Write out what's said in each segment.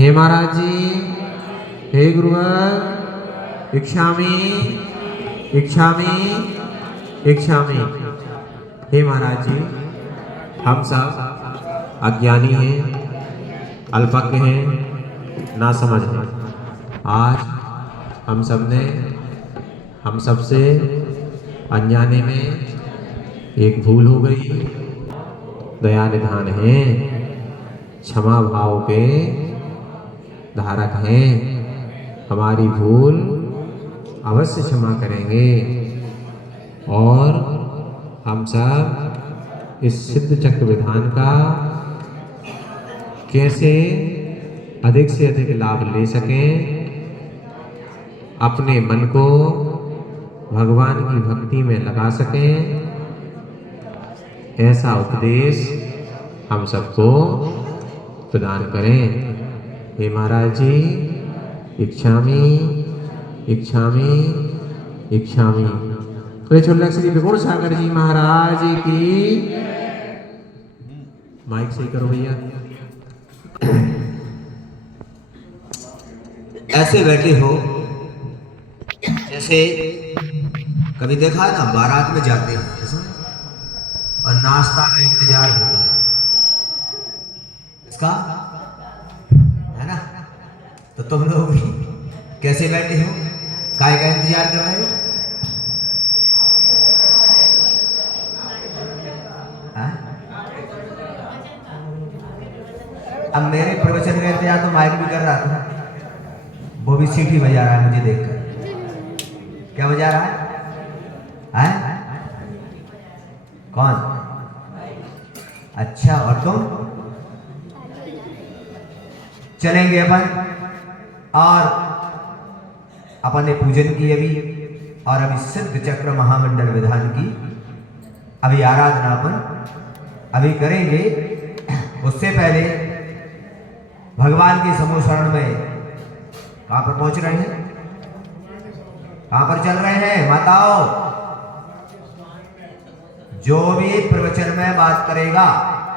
हे महाराज जी, हे गुरुवर, इच्छामि इच्छामि इच्छामि। हे महाराज जी, हम सब अज्ञानी हैं, अल्पज्ञ हैं, ना समझ हैं। आज हम सबसे अनजाने में एक भूल हो गई। दया निधान हैं, क्षमा भाव के धारक हैं। हमारी भूल अवश्य क्षमा करेंगे और हम सब इस सिद्ध चक्र विधान का कैसे अधिक से अधिक लाभ ले सकें, अपने मन को भगवान की भक्ति में लगा सकें, ऐसा उपदेश हम सबको प्रदान करें। हे महाराज जी, इच्छामि इच्छामि इच्छामि। तो श्री विगुण सागर जी महाराज की। माइक सही करो भैया। ऐसे बैठे हो जैसे कभी देखा है ना, बारात में जाते हैं ऐसा, और नाश्ता का इंतजार होता है इसका, है ना। तो तुम लोग भी कैसे बैठे हो, काय का इंतजार कर रहे हो? अब मेरे प्रवचन का इंतजार तो माइक भी कर रहा था, वो भी सीटी बजा रहा है मुझे देखकर। क्या बजा रहा है? कौन? अच्छा, और तुम? चलेंगे अपन ने पूजन की अभी, और अभी सिद्ध चक्र महामंडल विधान की अभी आराधना अपन अभी करेंगे। उससे पहले भगवान के समूह शरण में कहां पर पहुंच रहे हैं, कहां पर चल रहे हैं माताओं? जो भी प्रवचन में बात करेगा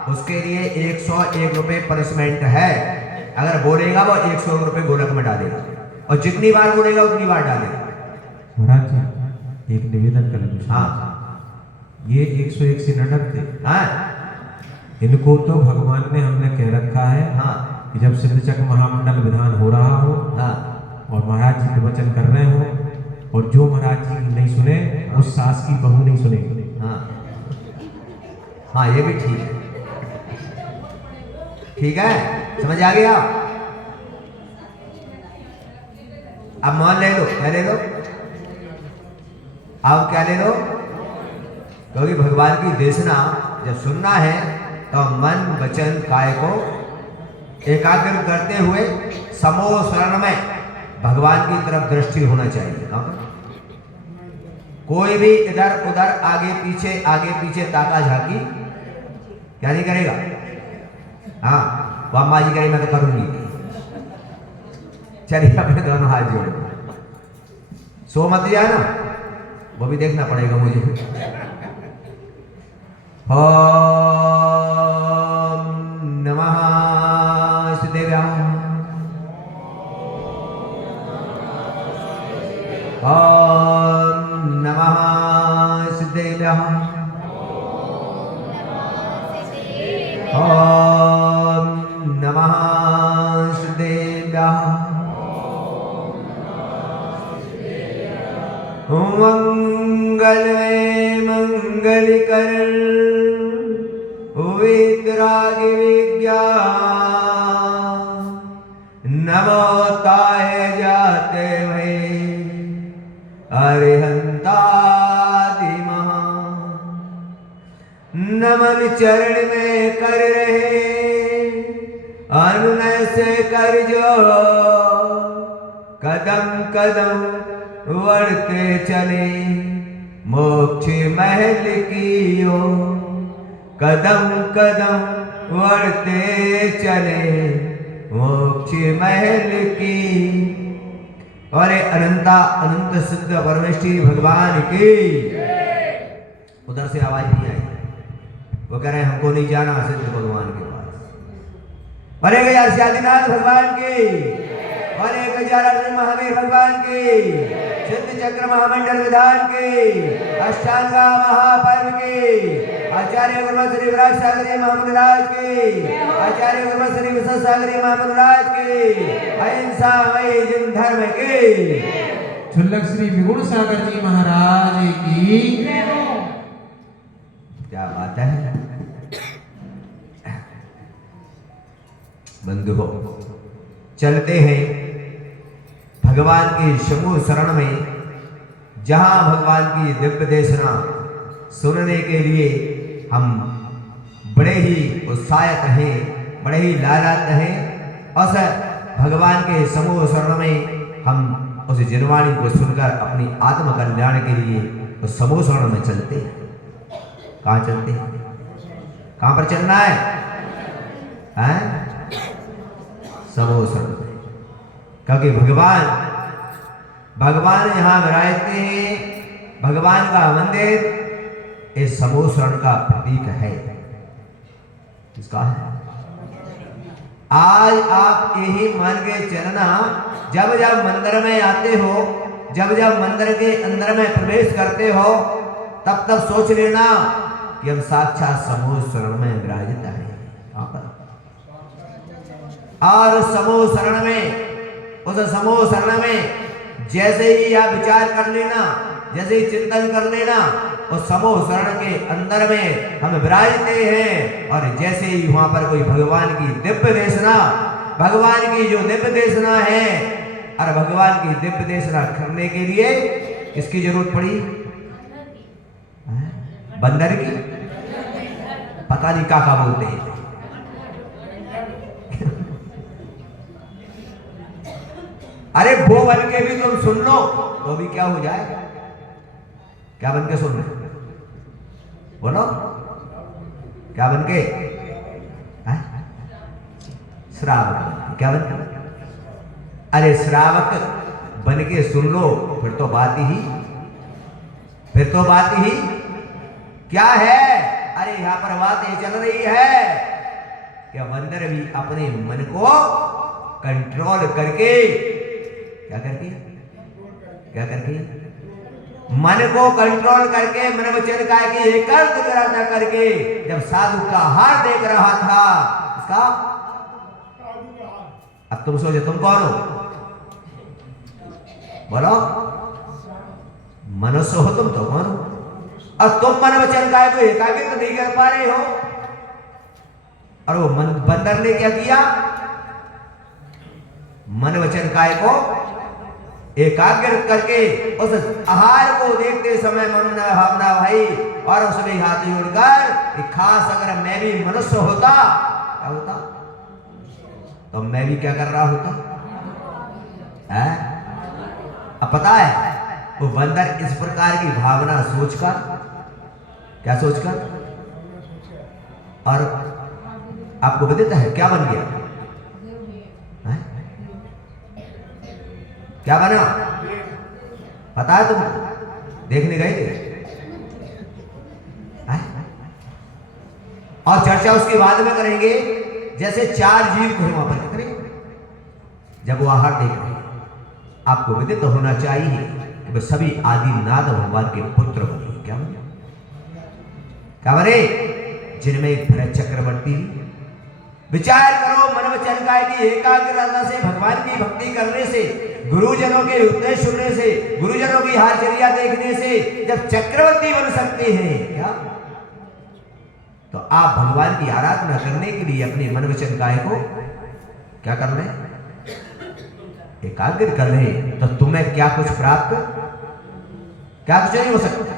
उसके लिए 101 रुपए पनिशमेंट है। अगर बोलेगा वो 101 रुपए गोलक में डालेगा, और जितनी बार बोलेगा उतनी बार डालेगा। महाराज जी, एक निवेदन कर लीजिए। हाँ, ये 101 से न डरते। हाँ, इनको तो भगवान ने हमने कह रखा है, हाँ, कि जब सिद्ध चक्र महामंडल विधान हो रहा हो, हाँ, और महाराज जी प्रवचन कर रहे हो, और जो महाराज जी नहीं सुने उस सास की बहू नहीं सुनेगी। हाँ, हाँ, ये भी ठीक है, ठीक है, समझ आ गया। अब मान ले लो, क्या ले लो? अब क्या ले लो? क्योंकि भगवान की देशना जब सुनना है तो मन वचन काय को एकाग्र करते हुए समूह शरण में भगवान की तरफ दृष्टि होना चाहिए। कोई भी इधर उधर आगे पीछे ताका झाकी क्या नहीं करेगा। हाँ, वो अम्मा जी करेगी, मैं तो करूंगी। चलिए अपने दोनों हाथ जोड़ो, सो मत जाना, वो भी देखना पड़ेगा मुझे। ओम नमः सिद्धेभ्यां, ओम नमः सिद्धेभ्यां, ओम नमः सिद्धेभ्यां। मंगलमय मंगलकरण वितराग विज्ञान, नमो ताय जाते भय अरिहंतादि महा। नमन चरण में कर रहे अनुनय से कर जो, कदम कदम बढ़ते चले मोक्ष महल की ओर। कदम कदम बढ़ते चले मोक्ष महल की। और अनंता अनंत सिद्ध परमेश्वरी भगवान की। उधर से आवाज नहीं आई, वो कह रहे हैं हमको नहीं जाना सिद्ध भगवान के पास। बोले गया श्यालीनाथ भगवान की, बोले गजारा महावीर भगवान की, सिद्ध चक्र महामंडल विधान की, अष्टांगा महापर्व की, आचार्य गुरु श्री विराज सागरी महामुनिराज की, आचार्य गुरु श्री विश्व सागरी महामुनिराज की, अहिंसा मई जिन धर्म की, छुल्लक श्री विगुण सागर जी महाराज की। क्या बात है बंधु हो। चलते हैं भगवान के समूह शरण में, जहां भगवान की दिव्य देशना सुनने के लिए हम बड़े ही उत्साहित हैं, बड़े ही लालायित हैं। और भगवान के समूह शरण में हम उस जिनवाणी को सुनकर अपनी आत्म कल्याण के लिए उस समूह शरण में चलते हैं। कहाँ चलते हैं? कहाँ पर चलना है? समूह शरण में, क्योंकि भगवान यहाँ विराजते हैं। भगवान का मंदिर इस समूह शरण का प्रतीक है। किसका है? आज आप यही मान के चलना, जब जब मंदिर में आते हो, जब जब मंदिर के अंदर में प्रवेश करते हो, तब तब सोच लेना कि हम साक्षात समूह शरण में विराजित हैं। और समूह शरण में, उस समूह शरण में जैसे ही आप विचार कर लेना, जैसे ही चिंतन कर लेना, उस समूह शरण के अंदर में हम विराजते हैं। और जैसे ही वहां पर कोई भगवान की दिव्य देशना, भगवान की जो दिव्य देशना है, और भगवान की दिव्य देशना करने के लिए किसकी जरूरत पड़ी? बंदर की? पता नहीं क्या बोलते हैं। अरे वो बन के भी तुम सुन लो तो भी क्या हो जाए? क्या बन के सुन रहे? बोलो, क्या बन के? श्रावक। क्या बन के? अरे श्रावक बन के सुन लो, फिर तो बात ही क्या है? अरे यहां पर बात ये चल रही है कि बंदर भी अपने मन को कंट्रोल करके, क्या करके मन को कंट्रोल करके, मन वचन काय के एकाग्र करके, जब साधु का हार देख रहा था इसका, अब तुम सोचो तुम कौन हो? बोलो, मनुष्य हो तुम तो कौन हो? और तुम मन वचन काय को एकाग्र नहीं कर पा रहे हो। और वो बंदर ने क्या किया? मन वचन काय को एकाग्र करके उस आहार को देखते समय मन में भावना भाई, और उसमें हाथ जोड़कर, खास अगर मैं भी मनुष्य होता, क्या होता? तो मैं भी क्या कर रहा होता है? अब पता है वो बंदर इस प्रकार की भावना सोचकर, क्या सोचकर, और आपको बताता है क्या बन गया? क्या बना? पता है? तुम देखने गए थे? और चर्चा उसके बाद में करेंगे। जैसे 4 जीव थे वहां पर, कितने? जब वो आहार देख रहे, आपको विदित तो होना चाहिए कि वे सभी आदिनाथ भगवान के पुत्र बने। क्या बने? क्या बने? जिनमें एक भरत चक्रवर्ती। विचार करो, मन वचन काय की एकाग्रता से, भगवान की भक्ति करने से, गुरुजनों के उपदेश सुनने से, गुरुजनों की हाजिरियां देखने से जब चक्रवर्ती बन सकते हैं, क्या तो आप भगवान की आराधना करने के लिए अपने मन वचन काय को क्या कर रहे? एकाग्र कर रहे। तो तुम्हें क्या कुछ प्राप्त, क्या कुछ नहीं हो सकता?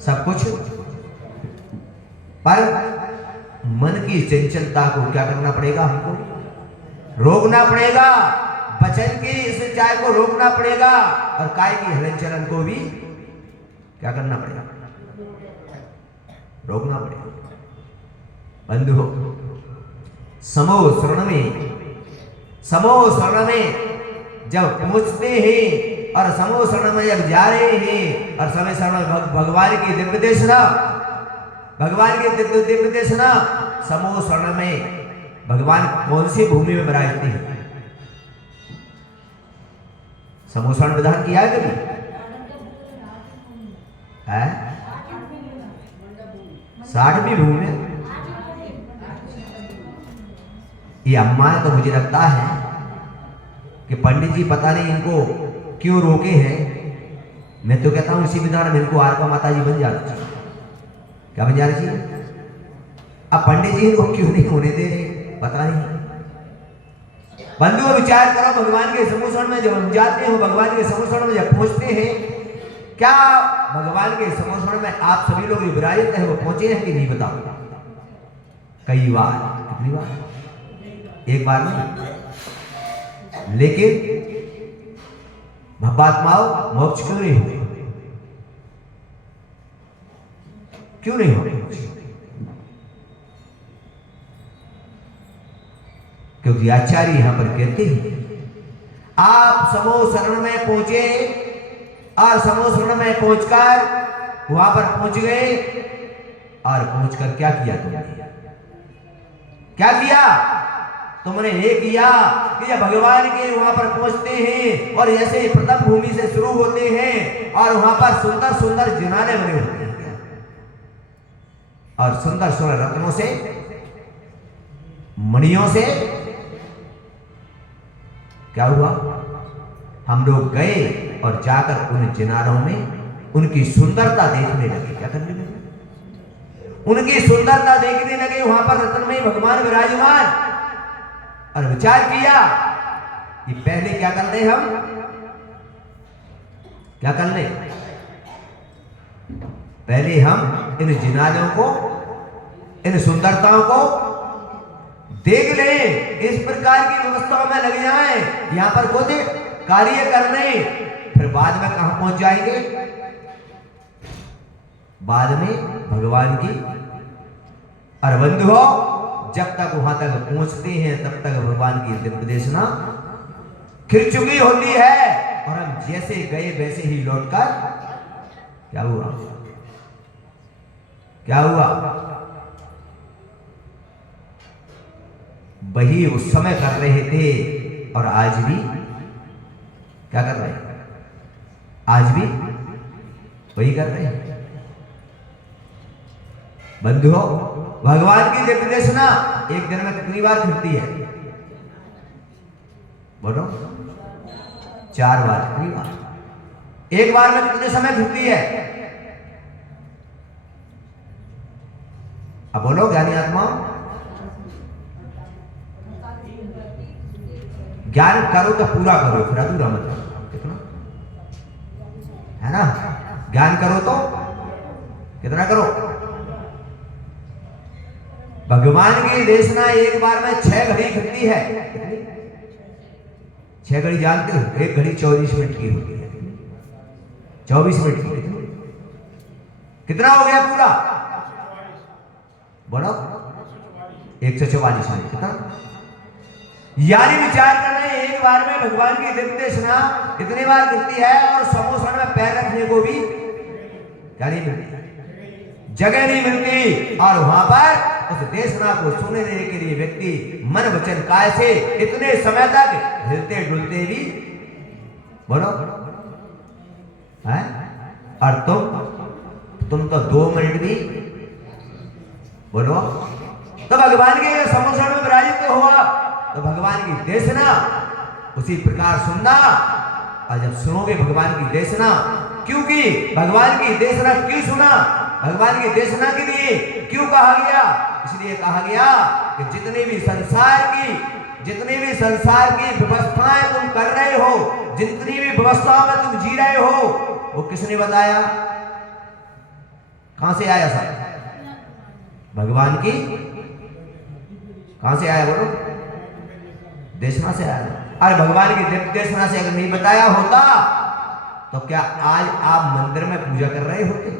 सब कुछ। पर मन की चंचलता को क्या करना पड़ेगा? हमको रोकना पड़ेगा। वचन की इस चाय को रोकना पड़ेगा, और काय की हलन चलन को भी क्या करना पड़ेगा? रोकना पड़ेगा। बंधु, समूह शरण में जब पहुंचते हैं, और समूह शरण में जब जा रहे हैं, और समय शरण भगवान की दिव्य देशना, भगवान की दिव्य देशना, समूह शरण में भगवान कौन सी भूमि में विराजते हैं? समूसरण विधान किया है कभी? है 60वीं भूमि में। ये अम्मा तो मुझे लगता है कि पंडित जी पता नहीं इनको क्यों रोके हैं। मैं तो कहता हूं इसी विधान में इनको आरका माता जी बन जाना चाहिए। क्या बन जाना चाहिए? अब पंडित जी इनको क्यों नहीं होने दे रहे, पता नहीं। बंधुओं विचार करो, भगवान के समूसरण में जब हम जाते हो, भगवान के समूसरण में जब पहुंचते हैं, क्या भगवान के समूसरण में आप सभी लोग विराजित हैं वो पहुंचे हैं कि नहीं? बताओ। कई बार, कितनी बार? एक बार नहीं। लेकिन भवात्माओं मोक्ष क्यों नहीं हुए? क्यों नहीं हुए? क्योंकि आचार्य यहां पर कहते हैं आप समूह शरण में पहुंचे और समूह शरण में पहुंचकर वहां पर पहुंच गए और पहुंचकर क्या किया तुमने? क्या किया तुमने? ये किया कि जब भगवान के वहां पर पहुंचते हैं और ऐसे प्रथम भूमि से शुरू होते हैं और वहां पर सुंदर सुंदर जिनाने बने होते हैं और सुंदर सुंदर रत्नों से, मणियों से क्या हुआ? हम लोग गए और जाकर उन जिनारों में उनकी सुंदरता देखने लगे। क्या करने लगे? उनकी सुंदरता देखने लगे। वहां पर रत्नमयी भगवान विराजमान। और विचार किया कि पहले क्या कर ले, हम क्या कर ले? पहले हम इन जिनारों को, इन सुंदरताओं को देख ले, इस प्रकार की व्यवस्थाओं में लग जाए, यहां पर खुद कार्य करने, फिर बाद में कहां पहुंच जाएंगे? बाद में भगवान की। और बंधुओं, जब तक वहां तक पहुंचते हैं तब तक भगवान की दिव्य देशना खिल चुकी होती है और हम जैसे गए वैसे ही लौटकर क्या हुआ? क्या हुआ? वही उस समय कर रहे थे और आज भी क्या कर रहे हैं? आज भी वही कर रहे हैं। बंधुओं, भगवान की दिव्य देशना एक दिन में कितनी बार फिरती है? बोलो। 4 बार। कितनी बार? एक बार में कितने समय फिरती है? अब बोलो ज्ञानी आत्मा। ज्ञान करो तो पूरा करो, फिर अधूरा मत करो। कितना है ना? ज्ञान करो तो कितना करो? भगवान की देशना एक बार में 6 घड़ी फिरती है। 6 घड़ी जानते हो? एक घड़ी 24 मिनट की होती है। 24 मिनट की कितना हो गया पूरा? बोलो। 144 मिनट। कितना? यानी विचार करना है, एक बार में भगवान की दिव्य देशना इतनी बार गिरती है और समोसन में पैर रखने को भी क्या नहीं मिलती, जगह नहीं मिलती। और वहां पर उस देशना को सुनने के लिए व्यक्ति मन वचन काय से इतने समय तक हिलते डुलते भी, बोलो है। और तुम तो 2 मिनट भी, बोलो। तो भगवान के समोसन में विराजित तो हुआ, तो भगवान की देशना उसी प्रकार सुनना। और जब सुनोगे भगवान की देशना, क्योंकि भगवान की देशना क्यों सुना, भगवान की देशना के लिए क्यों कहा गया? इसलिए कहा गया कि जितनी भी संसार की व्यवस्थाएं तुम कर रहे हो, जितनी भी व्यवस्थाओं में तुम जी रहे हो, वो किसने बताया? कहां से आया सब? भगवान की कहां से आया? बोलो। देशना से आया। अरे भगवान की दिव्य देशना से अगर नहीं बताया होता तो क्या आज आप मंदिर में पूजा कर रहे होते?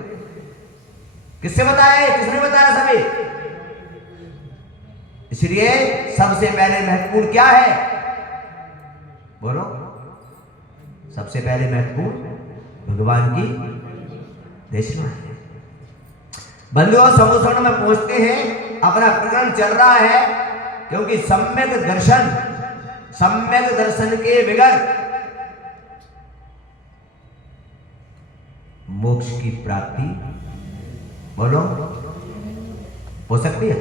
किससे बताया? किसने बताया? सभी। इसलिए सबसे पहले महत्वपूर्ण क्या है? बोलो। सबसे पहले महत्वपूर्ण भगवान की देशना है। बंधुओं, समूसरण में पहुंचते हैं, अपना प्रकरण चल रहा है क्योंकि सम्यक दर्शन के बगैर मोक्ष की प्राप्ति बोलो हो सकती है?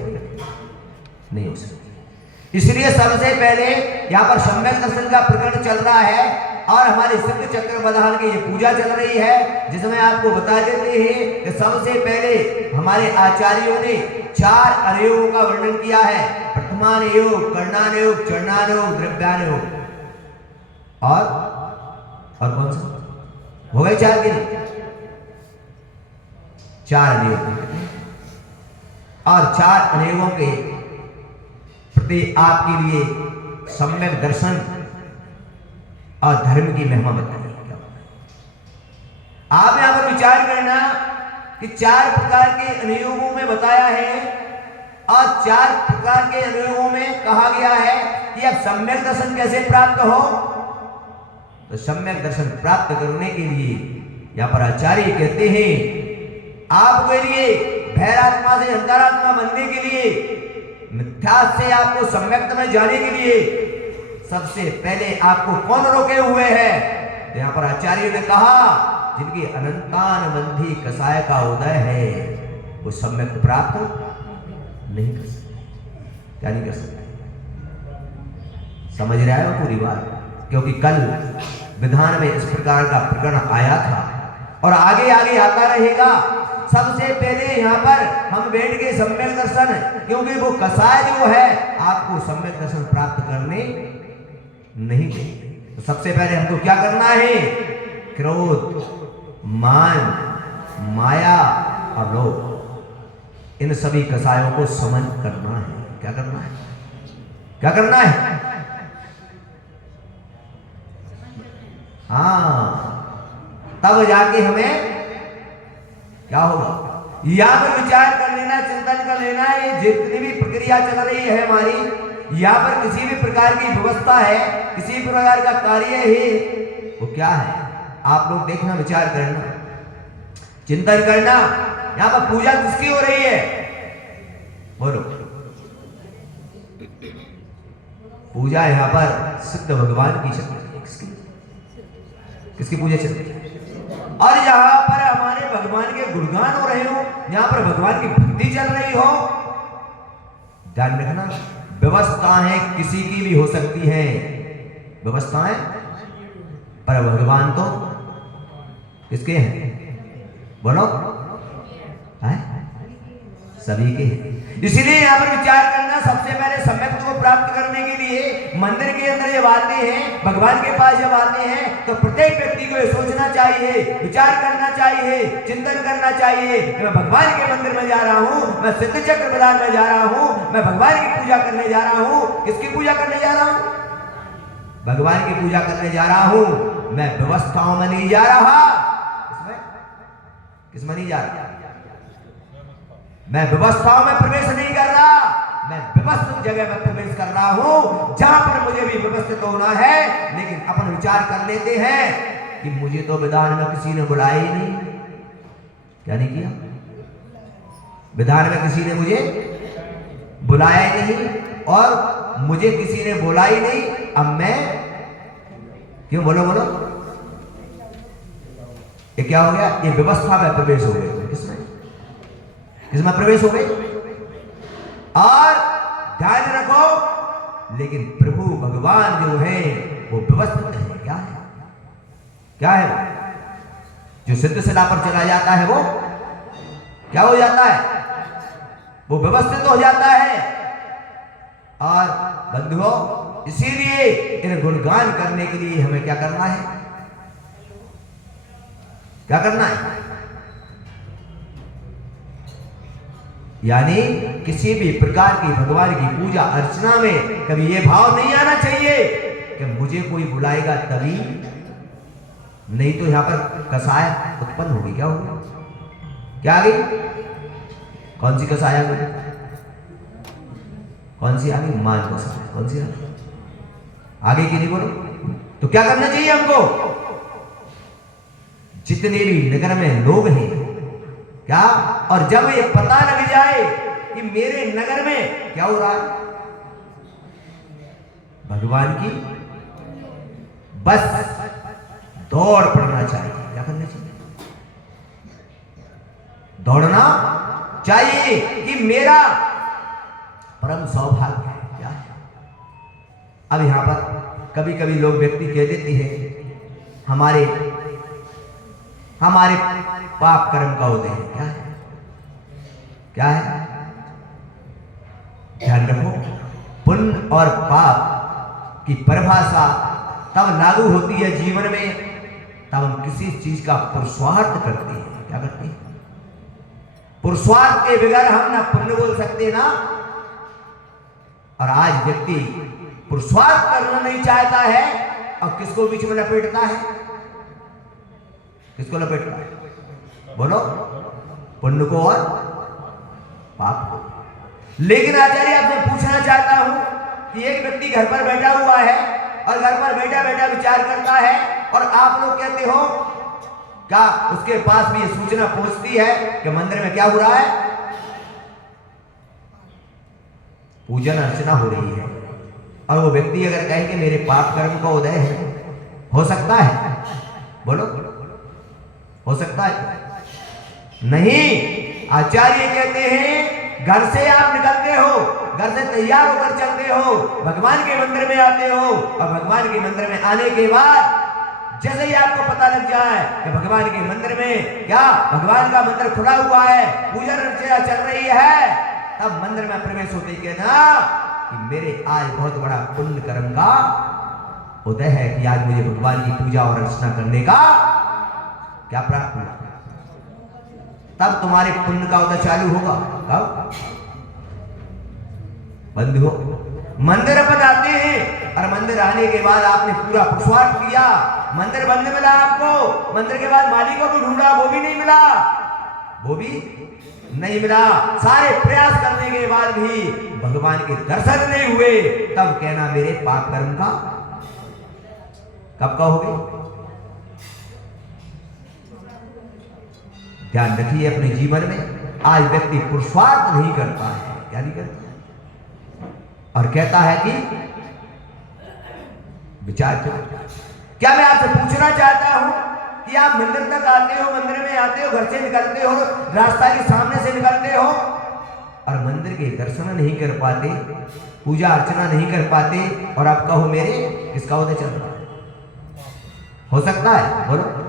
नहीं हो सकती। इसलिए सबसे पहले यहां पर सम्यक दर्शन का प्रकरण चल रहा है और हमारे सिद्ध चक्र बधान की ये पूजा चल रही है, जिसमें आपको बता देते हैं कि सबसे पहले हमारे आचार्यों ने 4 अवयवों का वर्णन किया है। प्रथमान योग, कर्णान योग, चरणान योग, द्रव्यान योग और कौन सा हो गए? 4 के लिए 4 अवयव और 4 अवयवों के प्रति आपके लिए सम्यक दर्शन और धर्म की महिमा बताइए। आप यहां पर विचार करना कि 4 प्रकार के अनुयोगों में बताया है और 4 प्रकार के अनुयोगों में कहा गया है कि अब सम्यक दर्शन कैसे प्राप्त हो। तो सम्यक दर्शन प्राप्त करने के लिए यहां पर आचार्य कहते हैं आपके लिए भैरात्मा से अंतरात्मा बनने के लिए, मिथ्या से आपको सम्यक में जाने के लिए सबसे पहले आपको कौन रोके हुए है? तो यहां पर आचार्य ने कहा जिनकी अनंतान बंधी कसाय का उदय है वो सम्यक प्राप्त नहीं कर सकते। क्या नहीं कर सकते? समझ रहे हो पूरी बात? क्योंकि कल विधान में इस प्रकार का प्रकरण आया था और आगे आगे आता रहेगा। सबसे पहले यहाँ पर हम बैठ के सम्यक दर्शन, क्योंकि वो कसाय जो है आपको सम्यक दर्शन प्राप्त करने नहीं देते। तो सबसे पहले हमको क्या करना है? क्रोध, मान, माया और लोभ, इन सभी कसायों को समन करना है। क्या करना है? क्या करना है? हाँ, तब जाके हमें क्या होगा? यहां पर विचार कर लेना, चिंतन कर लेना। ये जितनी भी प्रक्रिया चल रही है हमारी, यहाँ पर किसी भी प्रकार की व्यवस्था है, किसी भी प्रकार का कार्य है, वो क्या है? आप लोग देखना, विचार करना, चिंतन करना। यहाँ पर पूजा किसकी हो रही है? बोलो। पूजा यहाँ पर सिद्ध भगवान की चल रही है। किसकी पूजा चल रही है? और यहाँ पर हमारे भगवान के गुणगान हो रहे हो, यहाँ पर भगवान की भक्ति चल रही हो। ध्यान रखना, व्यवस्थाएं किसी की भी हो सकती है, व्यवस्थाएं, पर भगवान तो किसके हैं? बोलो, है सभी के। इसीलिए यहाँ पर विचार करना, सबसे पहले सम्यक को प्राप्त करने के लिए मंदिर के अंदर जब आते हैं, भगवान के पास जब आते हैं, तो प्रत्येक व्यक्ति को ये सोचना चाहिए, विचार करना चाहिए, चिंतन करना चाहिए। मैं भगवान के मंदिर में जा रहा हूँ, मैं सिद्ध चक्र प्रदान में जा रहा हूँ, मैं भगवान की पूजा करने जा रहा हूँ। किसकी पूजा करने जा रहा हूँ? भगवान की पूजा करने जा रहा हूँ। मैं व्यवस्थाओं में नहीं जा रहा। किसमें नहीं जा रहा? मैं व्यवस्थाओं में प्रवेश नहीं कर रहा, मैं व्यवस्थित जगह में प्रवेश कर रहा हूं, जहां पर मुझे भी व्यवस्थित होना है। लेकिन अपन विचार कर लेते हैं कि मुझे तो विधान में किसी ने बुलाया ही नहीं। क्या नहीं किया? विधान में किसी ने मुझे बुलाया ही नहीं और मुझे किसी ने बोला ही नहीं। अब मैं क्यों? बोलो बोलो, ये क्या हो गया? ये व्यवस्था में प्रवेश हो गए। किसमें प्रवेश हो गए? और ध्यान रखो, लेकिन प्रभु भगवान जो है वो व्यवस्थित है। क्या है? क्या है? जो सिद्ध शिला पर चला जाता है वो क्या हो जाता है? वो व्यवस्थित हो जाता है। और बंधुओं, इसीलिए इन गुणगान करने के लिए हमें क्या करना है? क्या करना है? यानी किसी भी प्रकार की भगवान की पूजा अर्चना में कभी ये भाव नहीं आना चाहिए कि मुझे कोई बुलाएगा तभी, नहीं तो यहां पर कसाय उत्पन्न होगी। क्या होगी? क्या आ गई? कौन सी कसाय आ गई? कौन सी आ गई? मान कसाय। कौन सी आ गई? आगे की नहीं बोलो। तो क्या करना चाहिए हमको? जितने भी नगर में लोग हैं, क्या, और जब ये पता लग जाए कि मेरे नगर में क्या हो रहा है, भगवान की बस दौड़ पड़ना चाहिए। क्या करना चाहिए? दौड़ना चाहिए कि मेरा परम सौभाग्य है। क्या है? अब यहां पर कभी कभी लोग व्यक्ति कह देते हैं हमारे पाप कर्म का उदय है। क्या है? क्या है? ध्यान रखो, पुण्य और पाप की परिभाषा तब लागू होती है जीवन में तब हम किसी चीज का पुरुषार्थ करते हैं। क्या करते हैं? पुरुषार्थ के बगैर हम ना पुण्य बोल सकते ना। और आज व्यक्ति पुरुषार्थ करना नहीं चाहता है और किसको बीच में लपेटता है? किसको लपेटता है? बोलो, पुण्य को और पाप को। लेकिन आचार्य आपसे पूछना चाहता हूं कि एक व्यक्ति घर पर बैठा हुआ है और घर पर बैठा बैठा विचार करता है और आप लोग कहते हो क्या उसके पास भी ये सूचना पहुंचती है कि मंदिर में क्या हो रहा है? पूजन अर्चना हो रही है। और वो व्यक्ति अगर कहे कि मेरे पाप कर्म का उदय है, हो सकता है? बोलो, हो सकता है? नहीं। आचार्य कहते हैं घर से आप निकलते हो, घर से तैयार होकर चलते हो, भगवान के मंदिर में आते हो और भगवान के मंदिर में आने के बाद जैसे ही आपको पता लग जाए कि भगवान के मंदिर में क्या भगवान का मंदिर खुला हुआ है, पूजा अर्चना चल रही है, तब मंदिर में प्रवेश होते ही कहना कि मेरे आज बहुत बड़ा पुण्य कर्म का उदय है कि आज मुझे भगवान की पूजा और अर्चना करने का क्या प्राप्त हुआ। तब तुम्हारे पुण्य का उदय चालू होगा। कब? बंधु, मंदिर अपन आते हैं और मंदिर आने के बाद आपने पूरा पुरुषार्थ किया, मंदिर बंद मिला आपको, मंदिर के बाद मालिक को भी ढूंढा, वो भी नहीं मिला, वो भी नहीं मिला। सारे प्रयास करने के बाद भी भगवान के दर्शन नहीं हुए, तब कहना मेरे पाप कर्म का कब का हो गए? ध्यान रखिए अपने जीवन में आज व्यक्ति पुरुषार्थ नहीं करता है। क्या नहीं करता? और कहता है कि विचार करो। क्या मैं आपसे पूछना चाहता हूं कि आप मंदिर तक आते हो, मंदिर में आते हो, घर से निकलते हो, रास्ता के सामने से निकलते हो और मंदिर के दर्शन नहीं कर पाते, पूजा अर्चना नहीं कर पाते और आप कहो मेरे किसका उदय चल रहा है? हो सकता है? बोलो।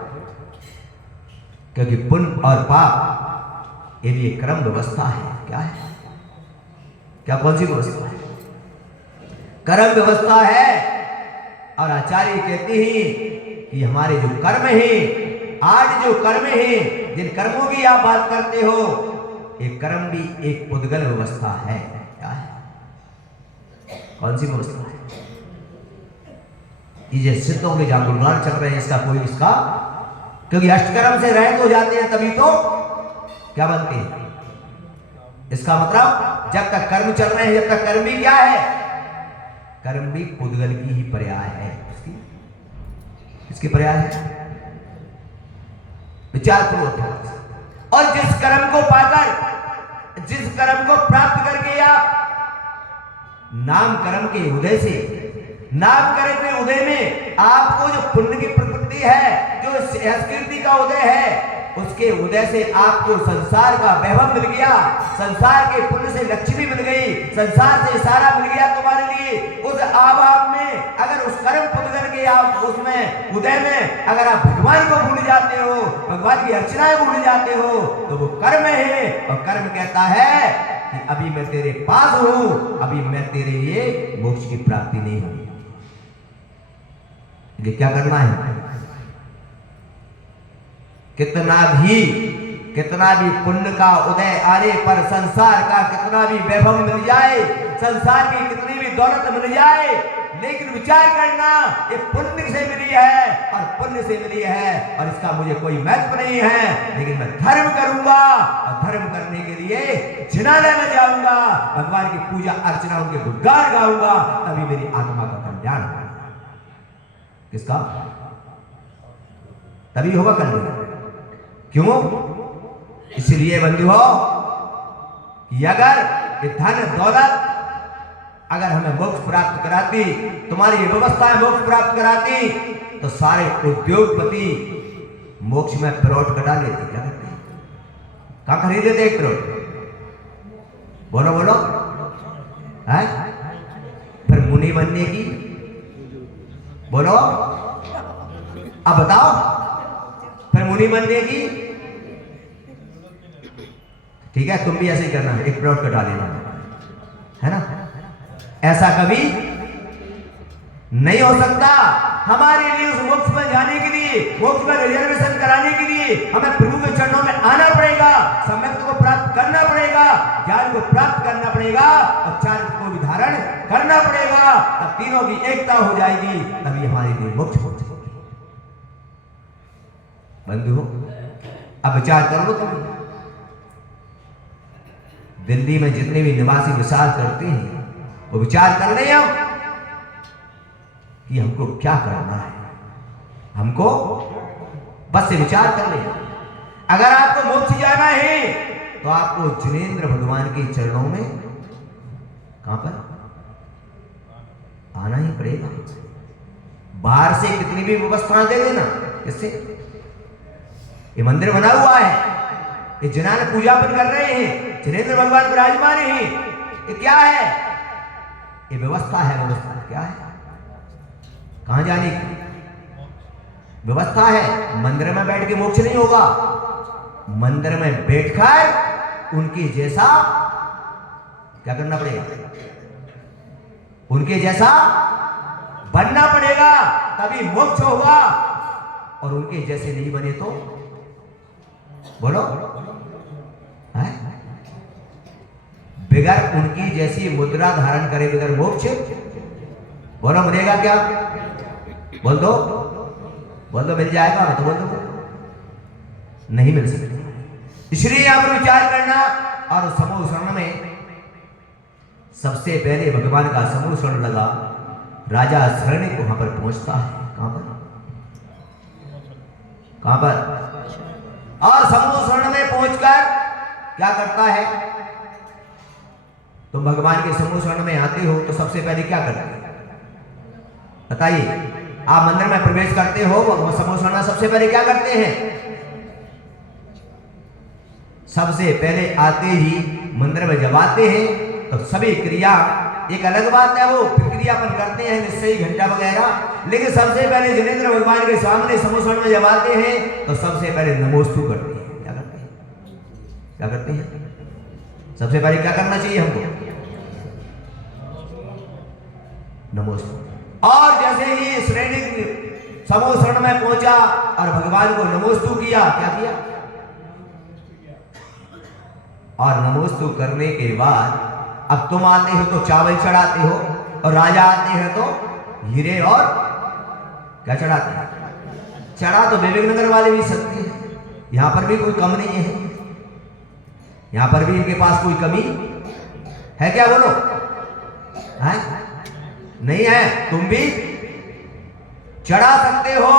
क्योंकि पुण्य और पाप ये भी एक क्रम व्यवस्था है। क्या है? क्या कौन सी व्यवस्था है? कर्म व्यवस्था है। और आचार्य कहते हैं कि हमारे जो कर्म हैं, आज जो कर्म हैं, जिन कर्मों की आप बात करते हो, एक कर्म भी एक पुद्गल व्यवस्था है। क्या है? कौन सी व्यवस्था है? ये जो सिद्धों के जहां गुणगान चल रहे हैं इसका कोई इसका, क्योंकि अष्टकर्म से रहित हो जाते हैं तभी तो क्या बनते हैं। इसका मतलब जब तक कर्म चल रहे हैं, जब तक कर्म भी क्या है? कर्म भी पुद्गल की ही पर्याय है। इसकी पर्याय है। विचार पूर्वक। और जिस कर्म को पाकर, जिस कर्म को प्राप्त करके आप नाम कर्म के उदय से, नाम कर्म के उदय में आपको जो पुण्य की प्रवृत्ति है, जो संस्कृति का उदय है, उसके उदय से आपको संसार का वैभव मिल गया, संसार के पुण्य से लक्ष्मी मिल गई, संसार से सारा मिल गया तुम्हारे लिए। उस आभाव में अगर उस कर्म पुण्य के आप उसमें उदय में अगर आप भगवान को भूल जाते हो, भगवान की अर्चनाएं भूल जाते हो, तो वो कर्म है। और कर्म कहता है कि अभी मैं तेरे पास हूं, अभी मैं तेरे लिए मोक्ष की प्राप्ति नहीं हुई। ये क्या करना है? कितना भी पुण्य का उदय आने पर, संसार का कितना भी वैभव मिल जाए, संसार की कितनी भी दौलत मिल जाए, लेकिन विचार करना ये पुण्य से मिली है और पुण्य से मिली है और इसका मुझे कोई महत्व नहीं है, लेकिन मैं धर्म करूंगा और धर्म करने के लिए जिनालय में जाऊंगा, भगवान की पूजा अर्चना उनके गुणगान गाऊंगा, तभी मेरी आत्मा का कल्याण होगा। किसका? तभी होगा कल्याण। क्यों? इसलिए बंधुओं कि अगर ये धन दौलत अगर हमें मोक्ष प्राप्त कराती, तुम्हारी ये व्यवस्था मोक्ष प्राप्त कराती, तो सारे उद्योगपति मोक्ष में प्लॉट कटा लेते। क्या करते हैं? कहां खरीद लेते एक प्लॉट? बोलो बोलो है? फिर मुनि बनने की बोलो, अब बताओ, फिर मुनि बनने की। ठीक है, तुम भी ऐसे ही करना, एक प्लॉट कटा लेना, है ना? ऐसा कभी नहीं हो सकता। हमारे लिए उस मोक्ष में जाने के लिए, मोक्ष में रिजर्वेशन कराने के लिए हमें प्रभु के चरणों में आना पड़ेगा, सम्यक्त को प्राप्त करना पड़ेगा, ज्ञान को प्राप्त करना पड़ेगा और चारित्र को भी धारण करना पड़ेगा। तब तीनों की एकता हो जाएगी, तभी हमारे लिए मोक्ष हो जाएगी। बंधुओं, अब विचार कर लो तुम, दिल्ली में जितने भी निवासी विचार करते हैं वो विचार कर रहे हैं कि हमको क्या करना है। हमको बस से विचार कर ले। अगर आपको मोक्ष जाना है तो आपको जिनेंद्र भगवान के चरणों में कहां पर आना ही पड़ेगा। बाहर से कितनी भी व्यवस्था दे देना, इससे ये मंदिर बना हुआ है, ये जिन्होंने पूजापन कर रहे हैं, जिनेंद्र भगवान विराजमान हैं, ये क्या है? ये व्यवस्था है। व्यवस्था क्या है? कहां जाने की व्यवस्था है? मंदिर में बैठ के मोक्ष नहीं होगा, मंदिर में बैठकर उनके जैसा क्या करना पड़ेगा? उनके जैसा बनना पड़ेगा, तभी मोक्ष होगा। और उनके जैसे नहीं बने तो बोलो है? बगैर उनकी जैसी मुद्रा धारण करे बगैर मोक्ष बोलो मिलेगा क्या? बोल दो, बोल दो, मिल जाएगा तो बोल दो, नहीं मिल सकता। इसलिए यहां पर विचार करना। और समूह शरण में सबसे पहले भगवान का समूह शरण लगा, राजा शरण को वहां पर पहुंचता है। कहां पर? कहां पर? और समूह शरण में पहुंचकर क्या करता है? तुम भगवान के समूह शरण में आते हो तो सबसे पहले क्या करते हो बताइए? आप मंदिर में प्रवेश करते हो, वो समूह शरण सबसे पहले क्या करते हैं? सबसे पहले आते ही मंदिर में जब आते हैं तो सभी क्रिया, एक अलग बात है वो क्रियापन करते हैं निश्चय घंटा वगैरह, लेकिन सबसे पहले जिनेंद्र भगवान के सामने समूह शरण में जब आते हैं तो सबसे पहले नमोस्तु करते हैं। क्या करते हैं? क्या करते हैं? सबसे पहले क्या करना चाहिए हमको? नमोस्तु। और जैसे ही श्रेणी समूह शरण में पहुंचा और भगवान को नमोस्तु किया, क्या किया? और नमोस्तु करने के बाद अब तुम आते हो तो चावल चढ़ाते हो, और राजा आते हैं तो हीरे और क्या चढ़ाते हैं? चढ़ा तो विवेकनगर वाले भी सकते हैं, यहां पर भी कोई कम नहीं है, यहां पर भी इनके पास कोई कमी है क्या? बोलो है? नहीं है। तुम भी चढ़ा सकते हो।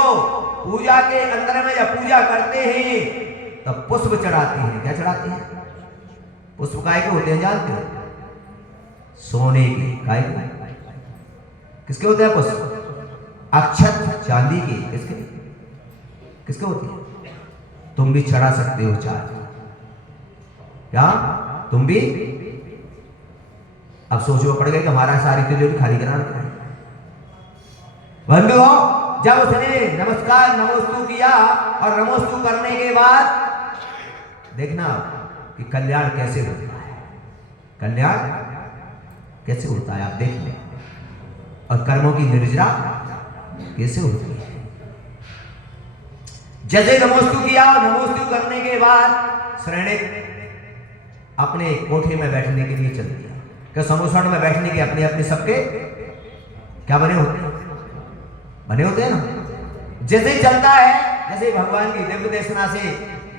पूजा के अंदर में जब पूजा करते हैं तब पुष्प चढ़ाते हैं। क्या चढ़ाते हैं? पुष्प काय के होते हैं जानते हो? सोने के। काय के? किसके होते हैं पुष्प? अक्षत चांदी के। किसके? किसके होते हैं? तुम भी चढ़ा सकते हो चार। क्या तुम भी? अब सोचो पड़ गए कि हमारा सारी तिजोरी खाली कराना है। बंधुओं, जब उसने नमस्कार नमोस्तु किया और नमोस्तु करने के बाद देखना कि कल्याण कैसे होता है, कल्याण कैसे होता है आप देखिए, और कर्मों की निर्जरा कैसे होती है। जैसे नमोस्तु किया और नमोस्तु करने के बाद श्रेणी अपने कोठे में बैठने के लिए चल दिया। क्या समूह शरण में बैठने के अपने अपने सबके क्या बने होते हैं? बने होते हैं ना। जैसे चलता है, जैसे भगवान की दिव्य देशना से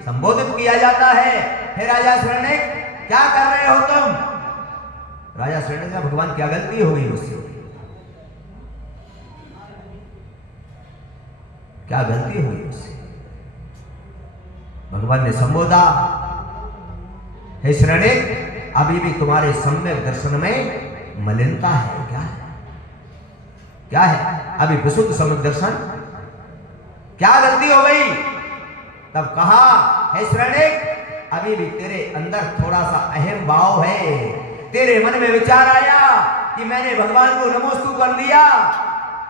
संबोधित किया जाता है, हे राजा शरण्य क्या कर रहे हो तुम? राजा शरण्य का भगवान क्या गलती हो गई मुझसे? क्या गलती हुई मुझसे? भगवान ने संबोधा, हे शरण्य अभी भी तुम्हारे सम्यक दर्शन में मलिनता है? क्या है? क्या है? अभी विशुद्ध सम्यक दर्शन, क्या गलती हो गई? तब कहा, हे श्रेणिक, अभी भी तेरे अंदर थोड़ा सा अहम भाव है। तेरे मन में विचार आया कि मैंने भगवान को नमोस्तु कर लिया,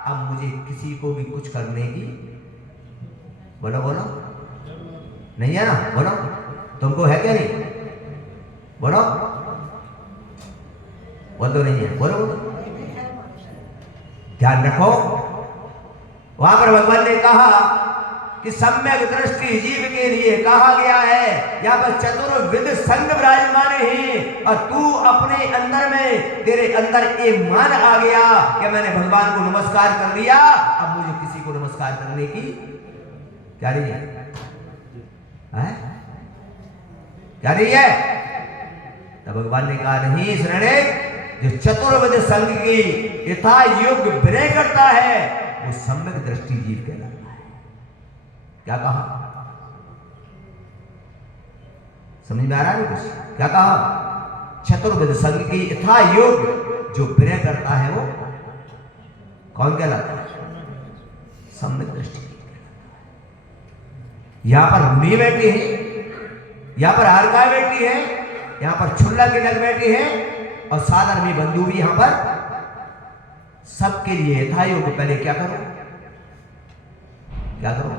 अब मुझे किसी को भी कुछ करने की, बोलो बोलो, नहीं है ना? बोलो, तुमको है क्या? नहीं बोलो, बोल दो, नहीं है, बोलो बोलो। ध्यान रखो, वहां पर भगवान ने कहा कि सम्यक दृष्टि जीव के लिए कहा गया है। यहाँ पर चतुर्विध संग विराजमान है और तू अपने अंदर में, तेरे अंदर ये मान आ गया कि मैंने भगवान को नमस्कार कर लिया, अब मुझे किसी को नमस्कार करने की क्या नहीं है? क्या नहीं है? तब भगवान ने कहा, नहीं श्रेणिक, जो चतुर्विध संग की यथा योग विनय करता है वो सम्यक दृष्टि जीव कहलाता है। क्या कहा? समझ में आ रहा है कुछ? क्या कहा? चतुर्विध संग की यथा योग जो विनय करता है वो कौन कहलाता है? सम्यक दृष्टि जीव कहलाता है। यहां पर मुनि बैठी है, यहां पर हारका बैठी है, यहां पर छुल्ला के लग बैठी है और साधारण बंधु भी यहां पर, सबके लिए यथा योग पहले क्या करो? क्या करो?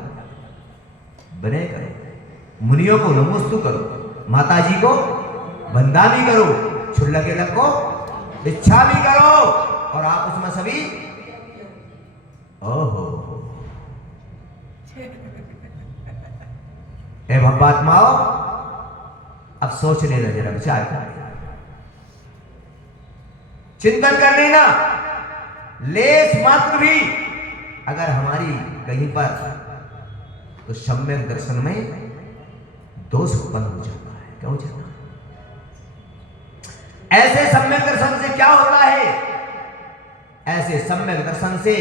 विनय करो, मुनियों को नमोस्तु करो, माताजी को वंदना भी करो, छुल्ला के लग को इच्छा भी करो, और आप उसमें सभी ओहो ए भक्तात्माओ, अब सोच लेना, जरा विचार कर लेना, चिंतन कर लेना। लेस मात्र भी अगर हमारी कहीं पर, तो सम्यक दर्शन में दोष उत्पन्न हो जाता है। क्या हो जाता है? ऐसे सम्यक दर्शन से क्या होता है? ऐसे सम्यक दर्शन से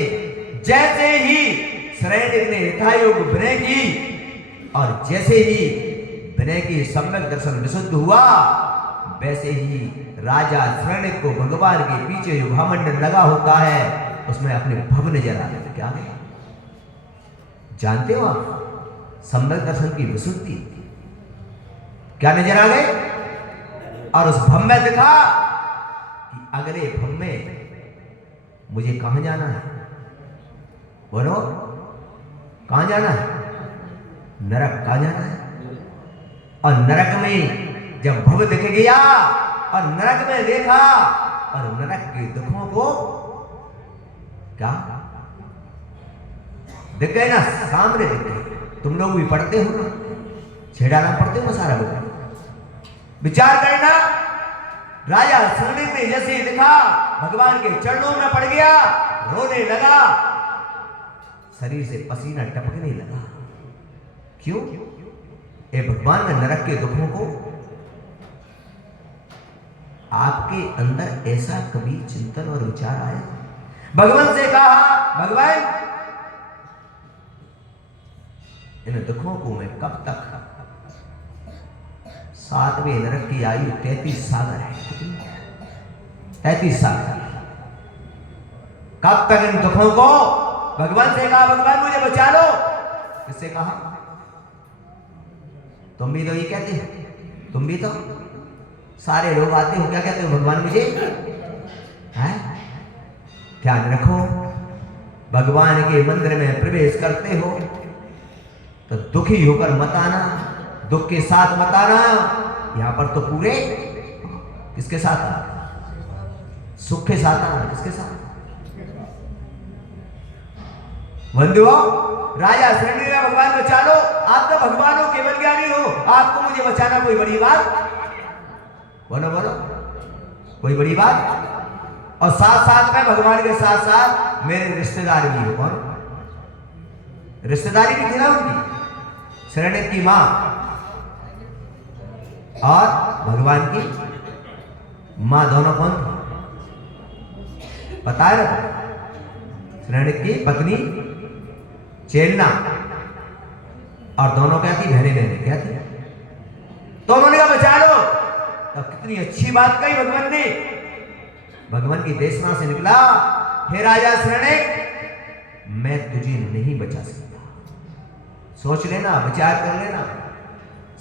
जैसे ही श्रेणिक ने यथायोग विनय की और जैसे ही विनय की सम्यक दर्शन विशुद्ध हुआ, वैसे ही राजा श्रेणिक को भगवान के पीछे जो घमंड लगा होता है उसमें अपने भव नजर आ गए। क्या गए? जानते हो आप? सम्यक दर्शन की विशुद्धि क्या नजर आ गए? और उस भव में देखा कि अगले भव में मुझे कहां जाना है? बोलो, कहां जाना है? नरक। कहां जाना है? और नरक में जब भव दिख गया और नरक में देखा और नरक के दुखों को क्या दिख गए ना, सामने दिख गए। तुम लोग भी पढ़ते हो ना, छेड़ाना पढ़ते हो ना, सारा लोग विचार करना। राजा श्रेणिक ने जैसे ही देखा भगवान के चरणों में पड़ गया, रोने लगा, शरीर से पसीना टपकने लगा। क्यों? ए भगवान ने नरक के दुखों को, आपके अंदर ऐसा कभी चिंतन और विचार आया? भगवान से कहा, भगवान इन दुखों को मैं कब तक, 7वें नरक की आयु 33 साल है, 33 साल, कब तक इन दुखों को? भगवान से कहा, भगवान मुझे बचा लो। किससे कहा? तुम भी तो ये कहते हो, तुम भी तो, सारे लोग आते हो क्या कहते हो? भगवान मुझे है? ध्यान रखो, भगवान के मंदिर में प्रवेश करते हो तो दुखी होकर मत आना, दुख के साथ मत आना। यहां पर तो पूरे किसके साथ आना? सुख के साथ आना। किसके साथ? बंधुओं, राजा श्रेणी में भगवान बचा लो। आप तो भगवान हो, केवल ज्ञानी हो, आपको मुझे बचाना कोई बड़ी बात? बोलो बोलो, कोई बड़ी बात? और साथ साथ में भगवान के साथ साथ मेरे रिश्तेदार भी हो। कौन? रिश्तेदारी भी थी ना उनकी, श्रेणिक की मां और भगवान की मां, दोनों कौन थी? पता है ना? श्रेणिक की पत्नी चेलना, और दोनों क्या थी? बहने बहने क्या थी? तो उन्होंने कहा बचा लो। तो कितनी अच्छी बात कही भगवान ने। भगवान की देशना से निकला, हे राजा शरणिक, मैं तुझे नहीं बचा सकता। सोच लेना, विचार कर लेना।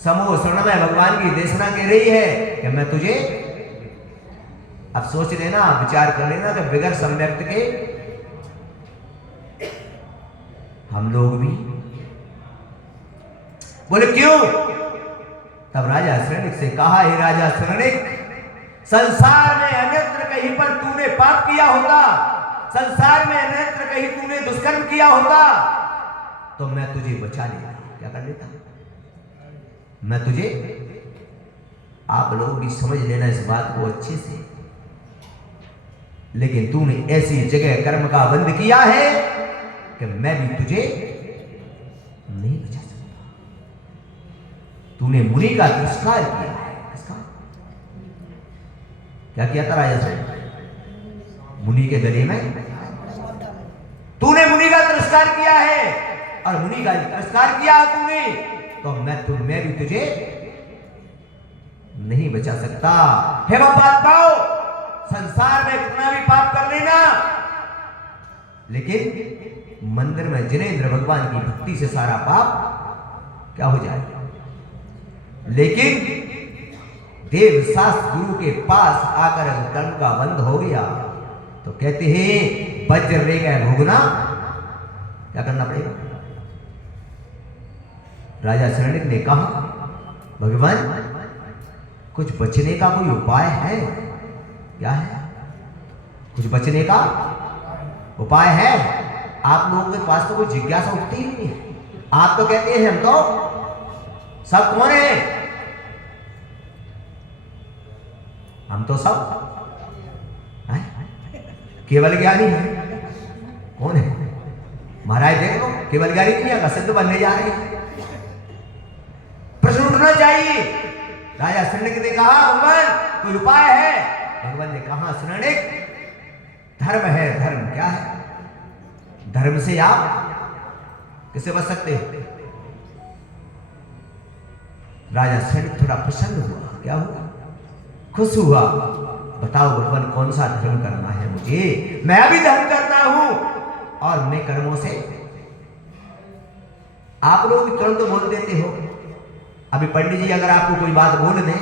समूह शरण में भगवान की देशना कह रही है कि मैं तुझे, अब सोच लेना, विचार कर लेना कि बिगर सम्यक्त के हम लोग भी बोले क्यों? तब राजा शरणिक से कहा, हे राजा शरणिक, संसार में अन्यत्र कहीं पर तूने पाप किया होता, संसार में अन्यत्र कहीं तूने दुष्कर्म किया होता, तो मैं तुझे बचा लेता। क्या कर लेता? मैं तुझे, आप लोग भी समझ लेना इस बात को अच्छे से, लेकिन तूने ऐसी जगह कर्म का बंध किया है कि मैं भी तुझे नहीं बचा सकता। तूने मुनि का तिरस्कार किया है। इसका क्या किया था राजा से? मुनि के गले में तूने मुनि का तिरस्कार किया है, और मुनि का तिरस्कार किया तूने, तो मैं भी तुझे नहीं बचा सकता। हे बात पाओ, संसार में कितना भी पाप कर लेना, लेकिन मंदिर में जिनेंद्र भगवान की भक्ति से सारा पाप क्या हो जाएगा। लेकिन देव शास्त्र गुरु के पास आकर कर्म का बंध हो गया, तो कहते हैं वज्र ले गए भोगना, क्या करना पड़ेगा? राजा शरणिक ने कहा, भगवान कुछ बचने का कोई उपाय है? क्या है? कुछ बचने का उपाय है? आप लोगों के पास तो कोई जिज्ञासा उठती ही नहीं है। आप तो कहते हैं हम तो सब कौन है? हम तो सब केवल ज्ञानी है। कौन है? महाराज देखो, केवल ज्ञानी दुनिया का सिद्ध बनने जा रहे हैं। प्रश्न उठना चाहिए। राजा शरणिक ने कहा, भगवान कोई उपाय है? भगवान ने कहा, शरणिक धर्म है। धर्म क्या है? धर्म से आप किससे बच सकते हो? राजा शरणिक थोड़ा प्रसन्न हुआ। क्या हुआ? खुश हुआ। बताओ भगवान कौन सा धर्म करना है मुझे? मैं भी धर्म करता हूं, और मैं कर्मों से, आप लोग तुरंत बोल देते हो। अभी पंडित जी अगर आपको कोई बात बोल दें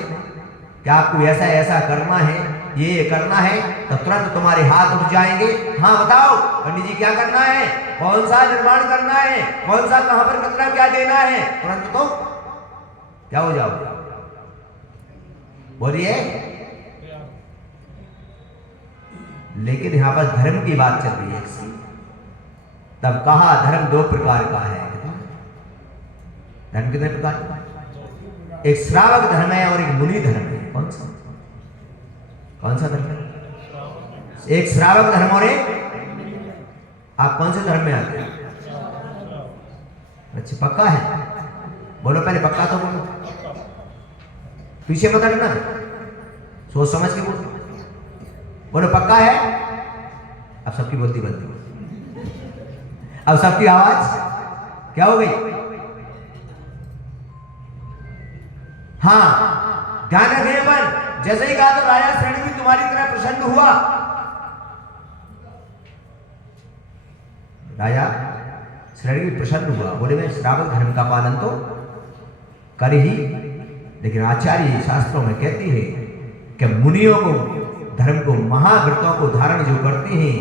कि आपको ऐसा ऐसा करना है, ये करना है, तो तुरंत तुम्हारे हाथ उठ जाएंगे। हाँ बताओ पंडित जी क्या करना है, कौन सा निर्माण करना है, कौन सा कहां पर कचरा क्या देना है, तुरंत तो क्या हो जाओगे? बोलिए। लेकिन यहां पर धर्म की बात चल रही है। तब कहा धर्म दो प्रकार का है। धर्म कितने प्रकार का? एक श्रावक धर्म है और एक मुनि धर्म है। कौन सा? कौन सा धर्म है? एक श्रावक धर्म और एक, आप कौन से धर्म में आते हैं? अच्छा पक्का है? बोलो पहले पक्का तो बोलो, पीछे मत हटना, सोच समझ के बोलो। बोलो पक्का है? अब सबकी बोलती बनती, अब सबकी आवाज क्या हो गई? हाँ ध्यान रखिए। पर जैसे ही कहा तो राजा शरणिक भी तुम्हारी तरह प्रसन्न हुआ। राजा शरणिक भी प्रसन्न हुआ। बोले मैं श्रावक धर्म का पालन तो कर ही, लेकिन आचार्य शास्त्रों में कहती है कि मुनियों को, धर्म को, महाव्रतों को धारण जो करते हैं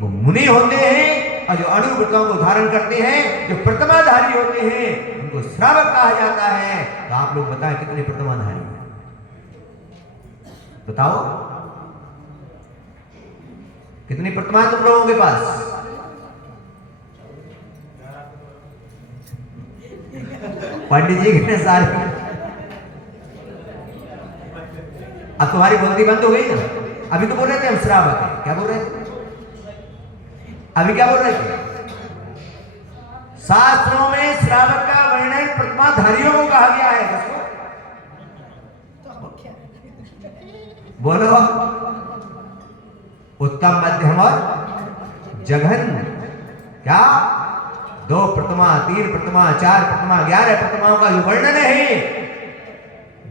वो मुनि होते हैं, और जो अनुव्रतों को धारण करते हैं, जो प्रतिमाधारी होते हैं, उनको श्रावक कहा जाता है। तो आप लोग बताएं कितने प्रतिमाधारी हैं? बताओ कितनी प्रतिमा तुम लोगों के पास? पंडित जी कितने सारे? अब तुम्हारी बोलती बंद हो गई ना। अभी तो बोल रहे थे हम श्रावक है, क्या बोल रहे थे? अभी क्या बोल रहे थे? शास्त्रों में श्रावक का वर्णन प्रतिमाधारियों को कहा गया है। किसको? बोलो। उत्तम, मध्यम और जघन। क्या? 2 प्रतिमा, 3 प्रतिमा, 4 प्रतिमा, 11 प्रतिमाओं का जो वर्णन है।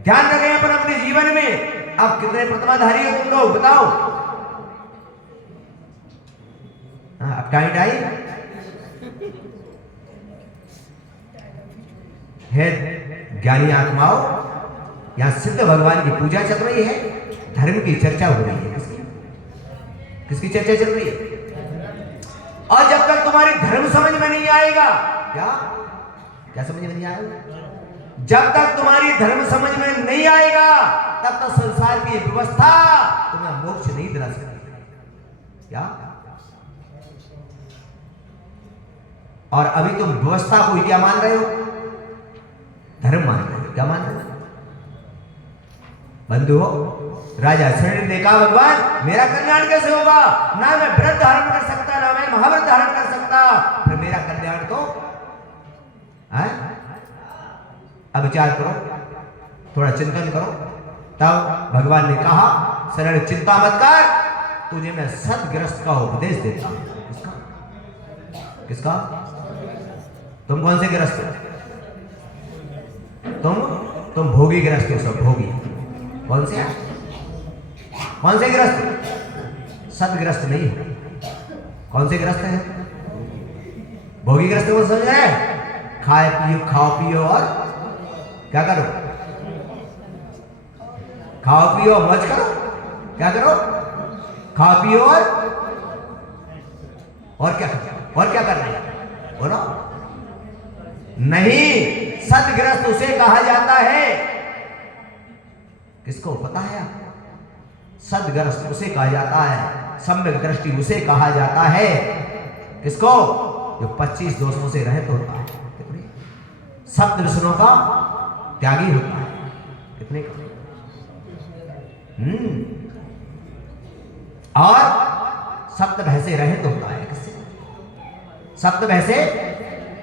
ध्यान रखें अपन अपने जीवन में। अब कितने प्रतिमाधारी हो तुम लोग? बताओ। टाई टाई है। ज्ञानी आत्माओं, यहां सिद्ध भगवान की पूजा चल रही है, धर्म की चर्चा हो रही है। किसकी चर्चा चल रही है? और जब तक तुम्हारी धर्म समझ में नहीं आएगा, क्या समझ में नहीं आएगा? जब तक तुम्हारी धर्म समझ में नहीं आएगा, तब तक संसार की व्यवस्था तुम्हें मोक्ष नहीं दिला सकती। क्या? और अभी तुम व्यवस्था को क्या मान रहे हो? धर्म मान रहे हो। क्या मान रहे हो? बंधु हो, राजा दशरथ ने कहा भगवान मेरा कल्याण कैसे होगा? ना मैं व्रत धारण कर सकता, ना मैं महाव्रत धारण कर सकता, फिर मेरा कल्याण तो है? अब विचार करो, थोड़ा चिंतन करो। तब भगवान ने कहा सरल चिंता मत कर, तुझे मैं सदगृहस्थ का उपदेश देता हूं। किसका? तुम कौन से गृहस्थ हो? तुम भोगी गृहस्थ हो, सब भोगी। कौन से? कौन से गृहस्थ? सदगृहस्थ नहीं हो। कौन से गृहस्थ है? भोगी गृहस्थ को समझ रहे? खाओ पियो और क्या करो? खाओ पियो मौज करो। क्या करो? खाओ पियो और क्या करो? और क्या कर रहे हैं? बोलो। नहीं, सदगृहस्थ उसे कहा जाता है। किसको पता है? सदगृहस्थ उसे कहा जाता है, सम्यक दृष्टि उसे कहा जाता है। किसको? जो 25 दोषों से रहित होता है, सप्त व्यसनों का त्यागी होता है। कितने का? और सप्त भय से रहित होता है। किससे? सप्त भय से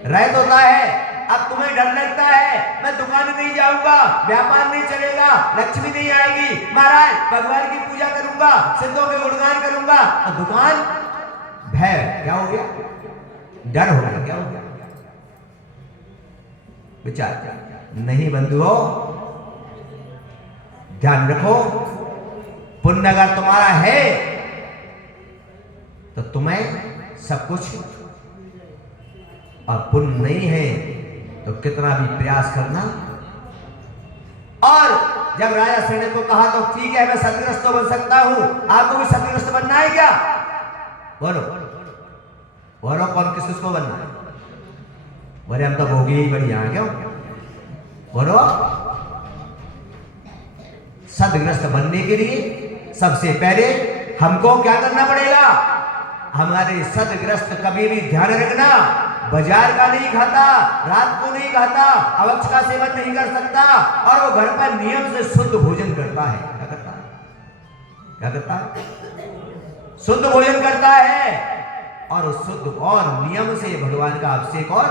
रहित होता है। अब तुम्हें डर लगता है मैं दुकान नहीं जाऊंगा, व्यापार नहीं चलेगा, लक्ष्मी नहीं आएगी, महाराज भगवान की पूजा करूंगा, सिद्धों के गुणगान करूंगा, और दुकान भय क्या हो गया? डर हो गया। क्या हो गया? विचार नहीं बंधुओं, ध्यान रखो, पुण्य अगर तुम्हारा है तो तुम्हें सब कुछ, और पुण्य नहीं है तो कितना भी प्रयास करना। और जब राजा सेठ को कहा तो ठीक है मैं सदगृहस्थ तो बन सकता हूं, आपको भी सदगृहस्थ बनना है क्या? बोलो बोलो, कौन किस किसको बनना है? बोले हम तो भोगी ही बढ़िया है। क्यों? बोलो। सदगृहस्थ बनने के लिए सबसे पहले हमको क्या करना पड़ेगा? हमारे सदगृहस्थ कभी भी ध्यान रखना, बाजार का नहीं खाता, रात को नहीं खाता, अवक्ष का सेवन नहीं कर सकता, और वो घर पर नियम से शुद्ध भोजन करता है। क्या करता है? क्या करता है? शुद्ध भोजन करता है, और शुद्ध और नियम से भगवान का अभिषेक और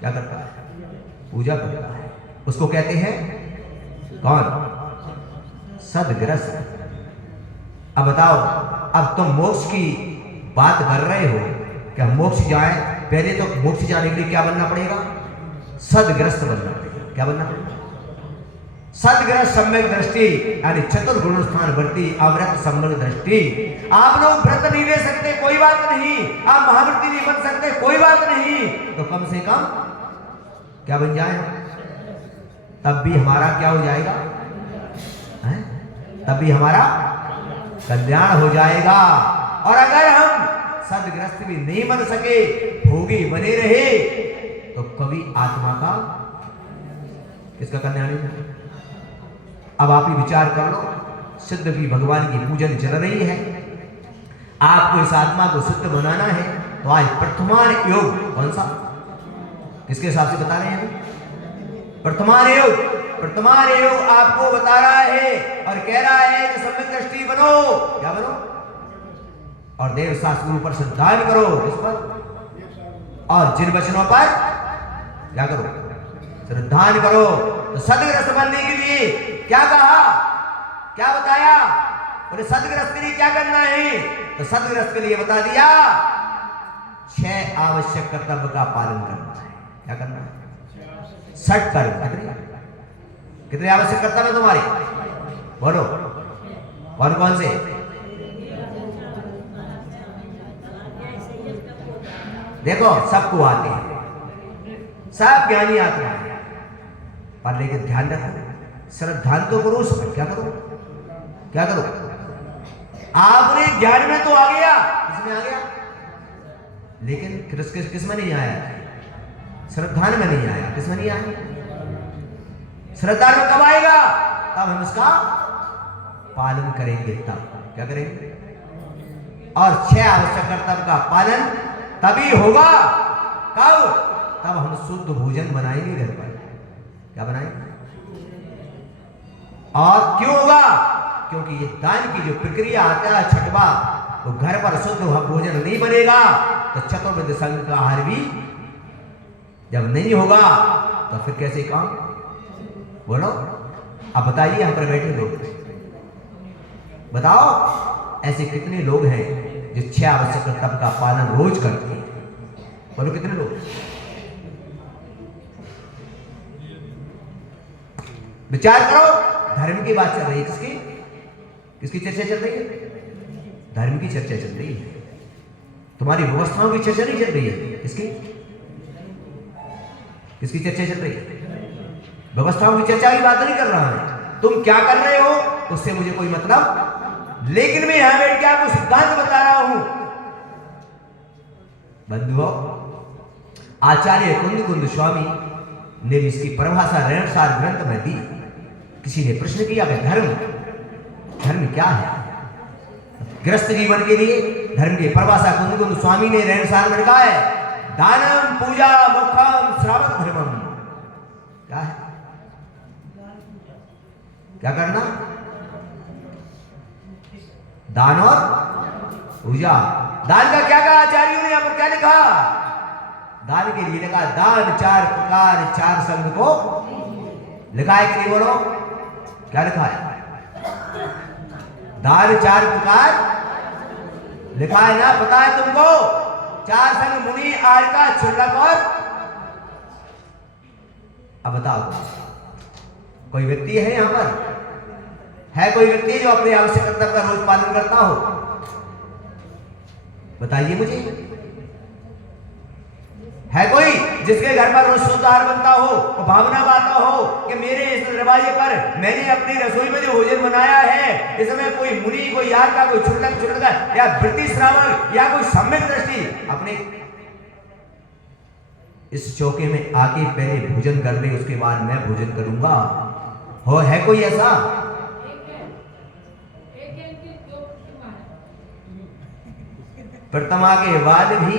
क्या करता है? पूजा करता है। उसको कहते हैं कौन? सदगृहस्थ। अब बताओ, अब तुम मोक्ष की बात कर रहे हो, क्या मोक्ष जाए? पहले तो मोक्ष जाने के लिए क्या बनना पड़ेगा? सदगृहस्थ बनना पड़ेगा। क्या बनना पड़ेगा? सदगृहस्थ सम्यक दृष्टि, यानी चतुर्गुण स्थान वर्ती अव्रत सम्यक दृष्टि। आप लोग व्रत नहीं ले सकते, कोई बात नहीं, आप महाव्रती नहीं बन सकते, कोई बात नहीं, तो कम से कम क्या बन जाए? तब भी हमारा क्या हो जाएगा? है? तब भी हमारा कल्याण हो जाएगा। और अगर हम सदगृहस्थ भी नहीं बन सके, भोगी बने रहे, तो कभी आत्मा का किसका कल्याण नहीं होगा? अब आप ही विचार कर लो, सिद्ध की भगवान की पूजन चल रही है, आपको इस आत्मा को सिद्ध बनाना है, तो आज वर्तमान योग कौन सा? किसके हिसाब से बता रहे हैं? वर्तमान योग आपको बता रहा है और कह रहा है कि सम्यक दृष्टि बनो। क्या बनो? और देव शास्त्रों पर श्रद्धान करो। इस पर और जिन वचनों पर क्या करो? श्रद्धान करो। तो सदगृहस्थ बनने के लिए क्या कहा? क्या बताया? बोले सदगृहस्थ के लिए क्या करना है? तो सदगृहस्थ के लिए बता दिया 6 आवश्यक कर्तव्य का पालन करना है। क्या करना है? 60 कर्म। कितने आवश्यक कर्तव्य तुम्हारे? बोलो कौन कौन से? देखो सबको आते हैं, सब ज्ञानी आत्मा है, पर लेकिन ध्यान रखो, श्रद्धा तो करो, उस पर क्या करो, क्या करो। आपने ज्ञान में तो आ गया, किसमें आ गया, लेकिन किस में नहीं आया, श्रद्धा में नहीं आया। किसमें नहीं आया, श्रद्धा में कब आएगा, तब हम इसका पालन करेंगे, तब क्या करेंगे। और 6 आवश्यक कर्तव्य का पालन तभी होगा, कब, तब हम शुद्ध भोजन बनाएंगे घर पर। क्या बनाएंगे, और क्यों होगा, क्योंकि ये दान की जो प्रक्रिया आता है 6वां, वो घर पर शुद्ध भोजन नहीं बनेगा तो चतुर्विध संघ का आहार भी जब नहीं होगा तो फिर कैसे काम, बोलो। अब बताइए, हम पर बैठे लोग बताओ, ऐसे कितने लोग हैं जो 6 आवश्यक कर्तव्य का पालन रोज करते हैं, बोलो कितने लोग। विचार करो, धर्म की बात चल रही है, किसकी किसकी चर्चा चल रही है, धर्म की चर्चा चल रही है, तुम्हारी व्यवस्थाओं की चर्चा नहीं चल रही है, किसकी किसकी चर्चा चल रही है, व्यवस्थाओं की चर्चा की बात नहीं कर रहा है। तुम क्या कर रहे हो उससे मुझे कोई मतलब, लेकिन मैं यहां बैठ के आपको सिद्धांत बता रहा हूं। बंधुओं, आचार्य कुंद स्वामी ने भी इसकी परिभाषा रणसार ग्रंथ में दी। किसी ने प्रश्न किया कि धर्म क्या है, गृहस्थ जीवन के लिए धर्म की परिभाषा कुंद स्वामी ने रणसार में कहा है, दानम पूजा मोक्षम श्रावक धर्मम। क्या है, क्या करना, दान और पूजा। दान का क्या कहा आचार्यों ने, यहां पर क्या लिखा, दान के लिए लिखा दान 4 प्रकार 4 संघ को लिखा है कि नहीं, बोलो क्या लिखा है, दान 4 प्रकार लिखा है ना, पता है तुमको, 4 संघ मुनि, आर्का, क्षुल्लक और। अब बताओ, कोई व्यक्ति है यहां पर, है कोई व्यक्ति जो अपने आवश्यक कर्तव्य का रोज पालन करता हो, बताइए मुझे, है कोई जिसके घर पर रोज शुद्ध आहार बनता हो, भावना बाता हो कि मेरे इस दरवाजे पर मैंने अपनी रसोई में जो भोजन बनाया है, इसमें कोई मुनि, कोई यार का, कोई क्षुल्लक या वृत्ति श्रावक या कोई सम्यक दृष्टि अपने इस चौके में आके पहले भोजन कर ले, उसके बाद मैं भोजन करूंगा, हो है कोई ऐसा, प्रतिमा के बाद भी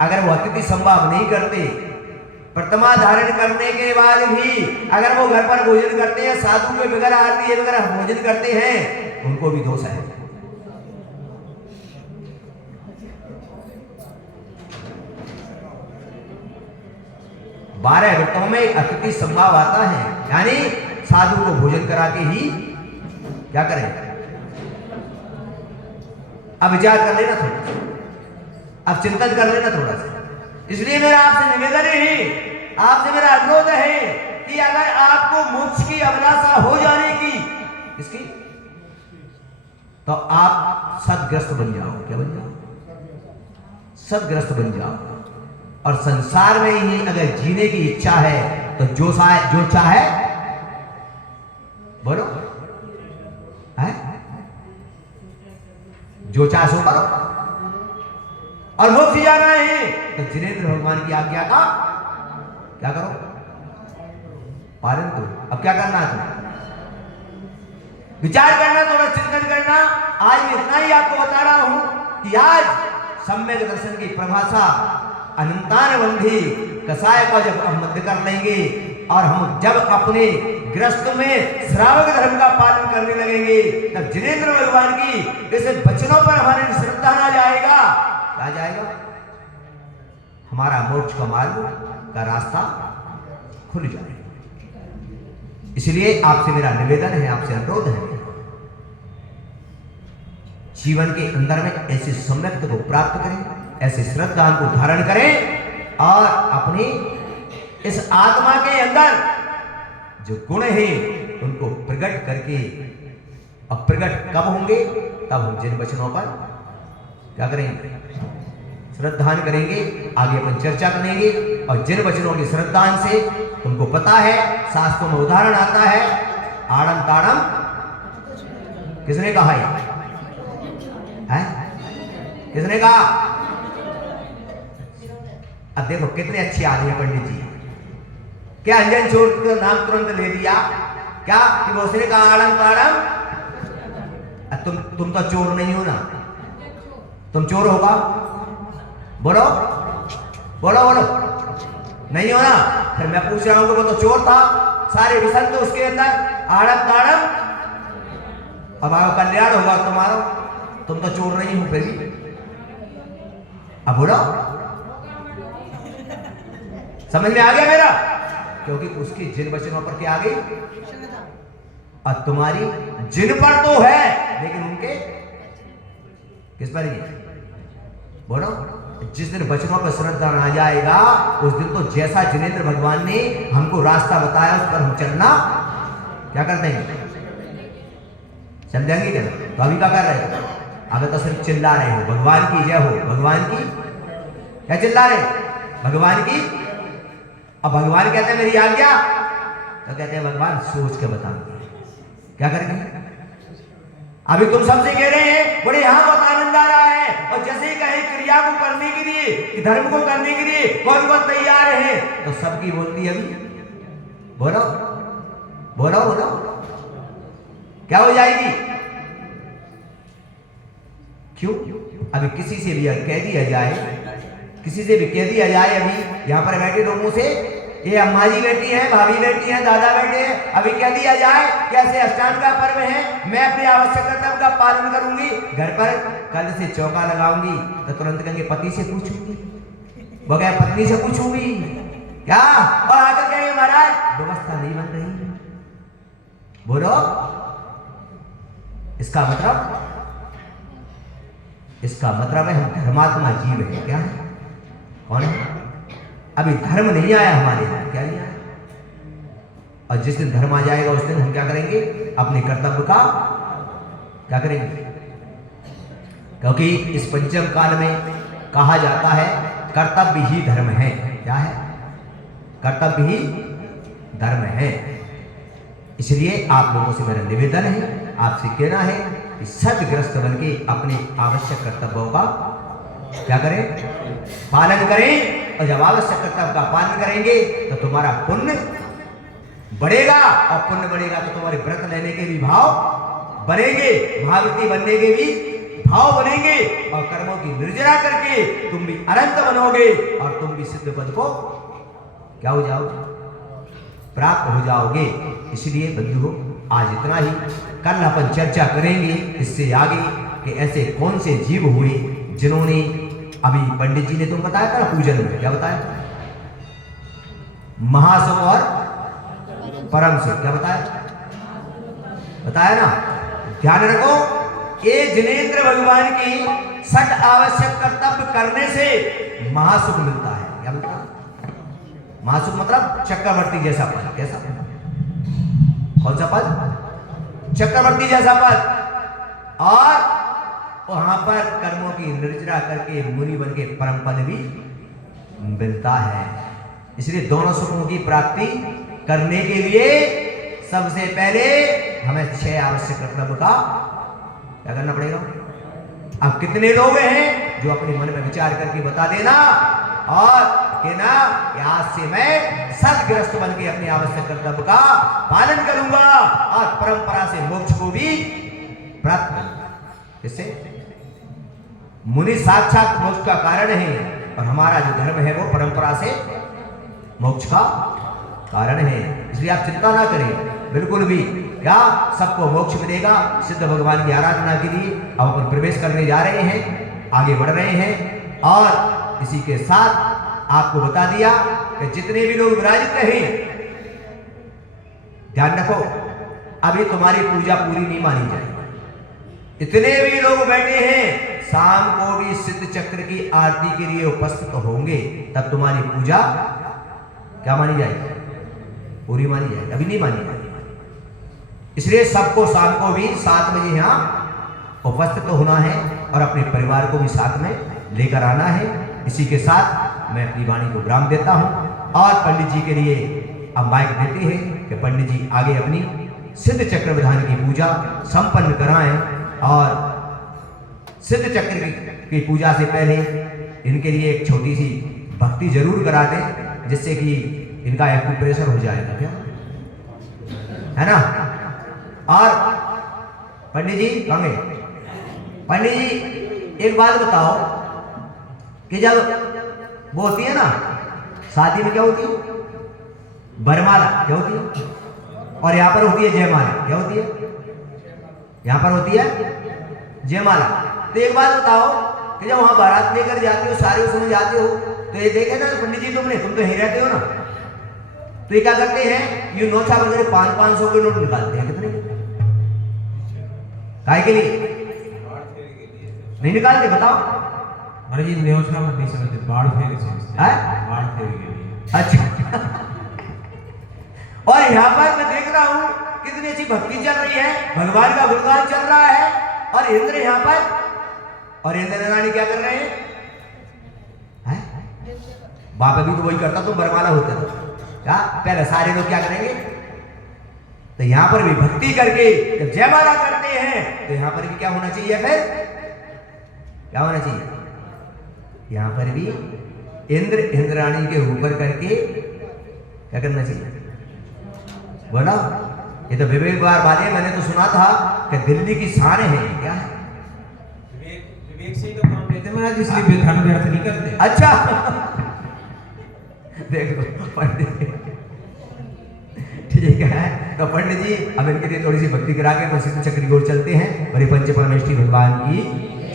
अगर वो अतिथि संभाव नहीं करते, प्रतिमा धारण करने के बाद भी अगर वो घर पर भोजन करते हैं, साधु के बगैर आरती वगैरह भोजन करते हैं, उनको भी दोष है। बारह व्रतों में अतिथि संभाव आता है, यानी साधु को भोजन करा के ही क्या करें। अब विचार कर लेना थोड़ा सा, अब चिंतन कर लेना थोड़ा सा। इसलिए मेरा आपसे निवेदन है, आपसे मेरा अनुरोध है कि अगर आपको मोक्ष की अभिलाषा हो जाने की इसकी, तो आप सदग्रस्त बन जाओ। क्या बन जाओ? सदग्रस्त बन जाओ। और संसार में ही अगर जीने की इच्छा है तो जो चाहे बोलो है, जो चाहे सो करो। और मोक्ष जाना है तो जिनेंद्र भगवान की आज्ञा का क्या करो, पालन करो। अब क्या करना है, विचार करना, थोड़ा चिंतन करना। आज मैं इतना ही आपको बता रहा हूं कि आज सम्यक दर्शन की परिभाषा अनंतानबंधी कसाय का जब हम मध्य कर लेंगे और हम जब अपने गृहस्थ में श्रावक धर्म का पालन करने लगेंगे, तब जिनेंद्र भगवान की इस वचनों पर हमारी श्रद्धा ना जाएगा, क्या जाएगा, हमारा मोक्ष का मार्ग का रास्ता खुल जाएगा। इसलिए आपसे मेरा निवेदन है, आपसे अनुरोध है, जीवन के अंदर में ऐसे सम्यक्त को प्राप्त करें, ऐसे श्रद्धा को धारण करें और अपनी इस आत्मा के अंदर जो गुण है उनको प्रकट करके, और प्रकट कब होंगे, तब हम जिन वचनों पर क्या करेंगे, श्रद्धान करेंगे, आगे अपन चर्चा करेंगे। और जिन वचनों के श्रद्धान से तुमको पता है, शास्त्रों में उदाहरण आता है, आड़म ताड़म किसने कहा है? किसने कहा? अब देखो कितने अच्छे आदमी है पंडित जी। क्या अंजन चोर का नाम तुरंत ले दिया? क्या कि वो उसने कहा आड़म ताड़म? तुम तो चोर नहीं हो ना? तुम चोर होगा? बोलो बोलो बोलो, नहीं हो ना? फिर मैं पूछ रहा हूं कि वो तो चोर था, सारे विषय तो उसके अंदर आड़म ताड़म। अब आओ कल्याण होगा तुम्हारा, तुम तो चोर नहीं हो फिर भी। अब बोलो, समझ में आ गया मेरा? क्योंकि उसकी जिन वचनों पर क्या आ गई? और तुम्हारी जिन पर तो है, लेकिन उनके किस पर ही? बोलो, जिस दिन वचनों पर श्रद्धा आ जाएगा, उस दिन तो जैसा जिनेंद्र भगवान ने हमको रास्ता बताया उस पर हम चलना क्या कर देंगे? चल जाएंगे क्या? तो अभी क्या कर रहे हो? अभी तो सिर्फ चिल्ला रहे हो, भगवान की जय हो, भगवान की। क्या चिल्ला रहे? भगवान की। अब भगवान कहते हैं मेरी आज्ञा, तो कहते हैं भगवान सोच के बताएंगे क्या करेंगे। अभी तुम सबसे कह रहे हैं बड़े यहां बहुत आनंद आ रहा है, और जैसे ही कहे क्रिया को करने के लिए, धर्म को करने के लिए कौन कौन तैयार है, तो सबकी बोलती है अभी। बोलो बोलो बोलो, क्या हो जाएगी? क्यों? अभी किसी से भी कह दिया जाए, किसी से भी कह दिया जाए, अभी यहां पर बैठे लोगों से, ये अम्मा जी बैठी है, भाभी बैठी है, दादा बैठे हैं, अभी कह दिया जाए कैसे अष्टांग का पर्व है, मैं अपनी आवश्यक कर्तव्य का पालन करूंगी, घर पर कल से चौका लगाऊंगी, तो तुरंत कहेंगे पति से पूछूंगी, वो क्या पत्नी से पूछूंगी क्या? और आकर कहेंगे महाराज व्यवस्था नहीं बन रही। बोलो, इसका मतलब है हम धर्मात्मा जीव है। क्या है? कौन है? अभी धर्म नहीं आया हमारे यहाँ, क्या नहीं आया? और जिस दिन धर्म आ जाएगा उस दिन हम क्या करेंगे? अपने कर्तव्य का क्या करेंगे? क्योंकि इस पंचम काल में कहा जाता है कर्तव्य ही धर्म है। क्या है? कर्तव्य ही धर्म है। इसलिए आप लोगों से मेरा निवेदन है, आपसे कहना है कि सदग्रस्त बन के अपने आवश्यक कर्तव्यों का क्या करें? पालन करें। और जब आवश्यक कर्तव्य का पालन करेंगे तो तुम्हारा पुण्य बढ़ेगा, और पुण्य बढ़ेगा तो तुम्हारे व्रत लेने के भी भाव बनेंगे, महावृत्ति बनने के भी भाव बनेंगे, और कर्मों की निर्जरा करके तुम भी अनंत बनोगे, और तुम भी सिद्ध पद को क्या हो जाओगे? प्राप्त हो जाओगे। इसलिए बंधुओं, आज इतना ही। कल अपन चर्चा करेंगे इससे आगे कि ऐसे कौन से जीव हुए जिन्होंने, अभी पंडित जी ने तुम बताया था पूजन में, क्या बताया? महासुख और परम सुख, क्या बताया? बताया ना? ध्यान रखो, ये जिनेंद्र भगवान की सठ आवश्यक कर्तव्य करने से महासुख मिलता है। क्या मिलता है? महासुख मतलब चक्रवर्ती जैसा पद। कैसा? कौन सा पद? चक्रवर्ती जैसा पद। और वहां पर कर्मों की निर्जरा करके मुनि बन के परम पद भी मिलता है। इसलिए दोनों सुखों की प्राप्ति करने के लिए सबसे पहले हमें 6 आवश्यक कर्तव्य का क्या करना पड़ेगा? अब कितने लोग हैं जो अपने मन में विचार करके बता देना, और कहना कि आज से मैं सदग्रस्त बन के अपने आवश्यक कर्तव्य का पालन करूंगा, और परंपरा से मोक्ष को भी प्राप्त करूंगा। इससे मुनि साक्षात मोक्ष का कारण है, और हमारा जो धर्म है वो परंपरा से मोक्ष का कारण है। इसलिए आप चिंता ना करें बिल्कुल भी, क्या सबको मोक्ष मिलेगा। सिद्ध भगवान की आराधना के लिए अब अपन प्रवेश करने जा रहे हैं, आगे बढ़ रहे हैं, और इसी के साथ आपको बता दिया कि जितने भी लोग विराजित हैं, ध्यान रखो, अभी तुम्हारी पूजा पूरी नहीं मानी जाएगी। इतने भी लोग बैठे हैं, शाम को भी सिद्ध चक्र की आरती के लिए उपस्थित होंगे, तब तुम्हारी पूजा क्या मानी जाएगी? पूरी मानी जाएगी। अभी नहीं मानी जाएगी। इसलिए सबको शाम को भी 7 बजे यहाँ उपस्थित होना है, और अपने परिवार को भी साथ में लेकर आना है। इसी के साथ मैं अपनी वाणी को विराम देता हूँ और पंडित जी के लिए अब माइक देते हैं कि पंडित जी आगे अपनी सिद्ध चक्र विधान की पूजा संपन्न कराएं और सिद्ध चक्र की पूजा से पहले इनके लिए एक छोटी सी भक्ति जरूर करा दें, जिससे कि इनका एक्यूप्रेशर हो जाएगा, क्या है ना। और पंडित जी कहेंगे, पंडित जी एक बात बताओ कि जब वो होती है ना शादी में, क्या होती है वरमाला, क्या होती है, और यहाँ पर होती है जयमाला, क्या होती है, यहाँ पर होती है जयमाला। तो एक बात बताओ कि जब वहां बारात लेकर जाते हो, सारे उसमें जाते हो, तो ये देखे ना पंडित जी तुम तो यहीं रहते हो ना, तो ये क्या करते हैं, ये नोचा वगैरह 500 के नोट निकालते हैं, कितने काय के लिए नहीं निकालते, बताओ। अरे ये न्योछा मत नहीं समझते, बाढ़ फेरी समझते हैं, बाढ़ फेरी के लिए। अच्छा। और यहाँ पर मैं देख रहा हूं कितनी अच्छी भक्ति चल रही है, भगवान का गुणगान चल रहा है, और इंद्र यहाँ पर, और इंद्र रानी क्या कर रहे हैं? बाप अभी तो वही करता, तुम बरमाला होते थे क्या, पहले सारे लोग क्या करेंगे, तो यहाँ पर भी भक्ति करके जब जयमाला करते हैं तो यहाँ पर भी क्या होना चाहिए, फिर क्या होना चाहिए, यहाँ पर भी इंद्राणी के ऊपर करके क्या करना चाहिए, बोला। ये तो विवेक बार वाले, मैंने तो सुना था कि दिल्ली की शान है, क्या है, विवेक से ही तो काम लेते महाराज, इसलिए धन व्यर्थ नहीं करते। अच्छा। देखो पंडित, ठीक है, तो पंडित जी अब इनके लिए थोड़ी सी भक्ति करा के हम सिद्ध चक्र की ओर चलते हैं। और ये पंच परमेष्ठी भगवान की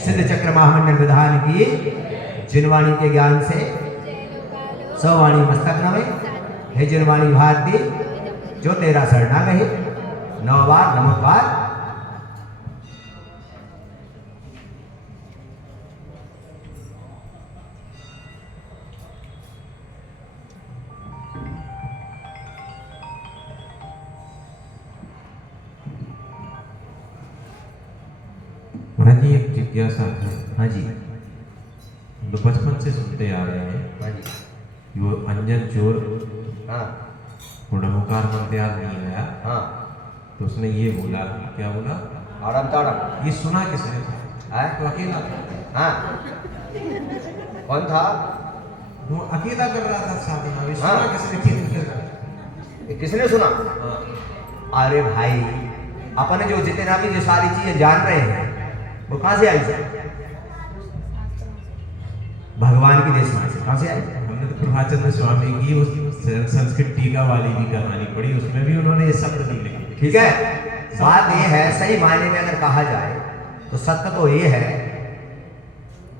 सिद्ध चक्र महामंडल विधान की जिनवाणी के ज्ञान से सवाणी मस्तक नवे, हे जिनवाणी भारती जो तेरा शरणा गहे, 9 बार नमस्कार। महाराज जी एक जिज्ञासा था। हाँ जी, तो बचपन से सुनते आ रहे हैं, हाँ जी, वो अंजन चोर हाँ गुणमुकार मंत्र याद नहीं आया, हाँ, तो उसने ये बोला, क्या बोला, आराम ताड़म, ये सुना किसने था? है तो अकेला था। हाँ, कौन था, वो अकेला कर रहा था साधना, ये हाँ। सुना किसने, किसने कर? ये किसने सुना? हाँ। अरे भाई, अपन जो जितना भी जो सारी चीजें जान रहे हैं वो कहां से आई सर? भगवान की देशना से, कहां से आई? हमने तो प्रभाचंद्र स्वामी की उस संस्कृत टीका वाली भी कहानी पढ़ी, उसमें भी उन्होंने ये शब्द नहीं लिखे। ठीक है, बात ये है, सही मायने में अगर कहा जाए तो सत्य तो ये है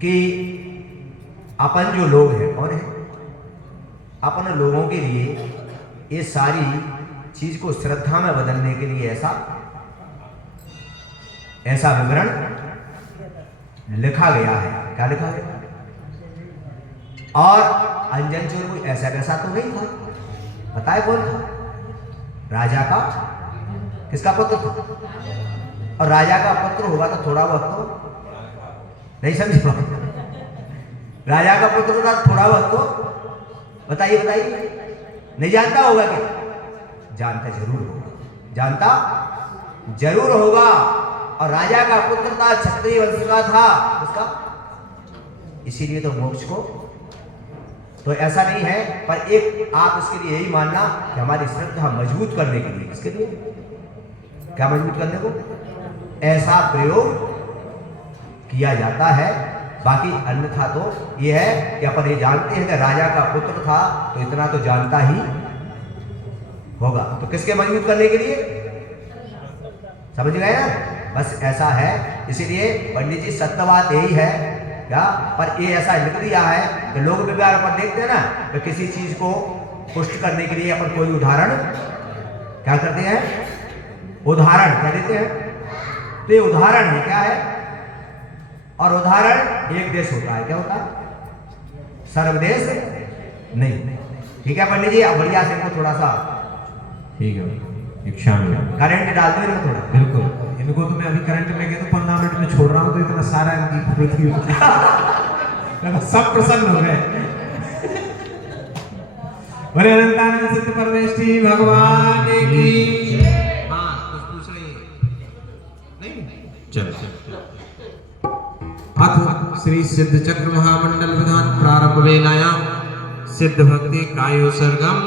कि अपन जो लोग हैं, कौन है, अपन लोगों के लिए ये सारी चीज को श्रद्धा में बदलने के लिए ऐसा विवरण लिखा गया है। क्या लिखा गया? और अंजन चोर कोई ऐसा वैसा तो नहीं था, बताए कौन था? राजा का, किसका पुत्र था? और राजा का पुत्र होगा तो थोड़ा बहुत तो नहीं समझे, राजा का पुत्र था थोड़ा बहुत तो बताइए, बताइए, नहीं जानता होगा क्या? जानता जरूर होगा, जानता जरूर होगा। और राजा का पुत्र था, क्षत्रिय वंश का था उसका, इसीलिए तो मोक्ष को तो ऐसा नहीं है, पर एक आप इसके लिए यही मानना कि हमारी श्रद्धा मजबूत करने के लिए, किसके लिए, क्या मजबूत करने को, ऐसा प्रयोग किया जाता है। बाकी अन्यथा तो ये है कि अपन ये जानते हैं कि राजा का पुत्र था, तो इतना तो जानता ही होगा। तो किसके मजबूत करने के लिए, समझ गए ना? बस ऐसा है। इसीलिए पंडित जी सत्य बात यही है क्या, पर ये ऐसा लिख दिया है कि लोग व्यवहार पर देखते हैं ना, तो किसी चीज को पुष्ट करने के लिए अपन कोई उदाहरण क्या करते हैं, उदाहरण क्या देते हैं, तो ये उदाहरण है, क्या है, और उदाहरण एक देश होता है, क्या होता है, सर्वदेश नहीं। ठीक है पंडित जी, अब बढ़िया से इनको थोड़ा सा ठीक है, एक शामिल करंट डाल दो इनको थोड़ा। बिल्कुल, इनको तो मैं अभी करंट में गया तो 15 मिनट में छोड़ रहा हूँ, तो इतना सारा इनकी पृथ्वी सब प्रसन्न हो गए। बोले अनंतानंद सत्य परमेष्ठी भगवान की। हाँ कुछ पूछ रही है नहीं? चल अथ श्री सिद्ध चक्र महामंडल विधान प्रारंभ वेलायाम सिद्ध भक्ति कायो सर्गम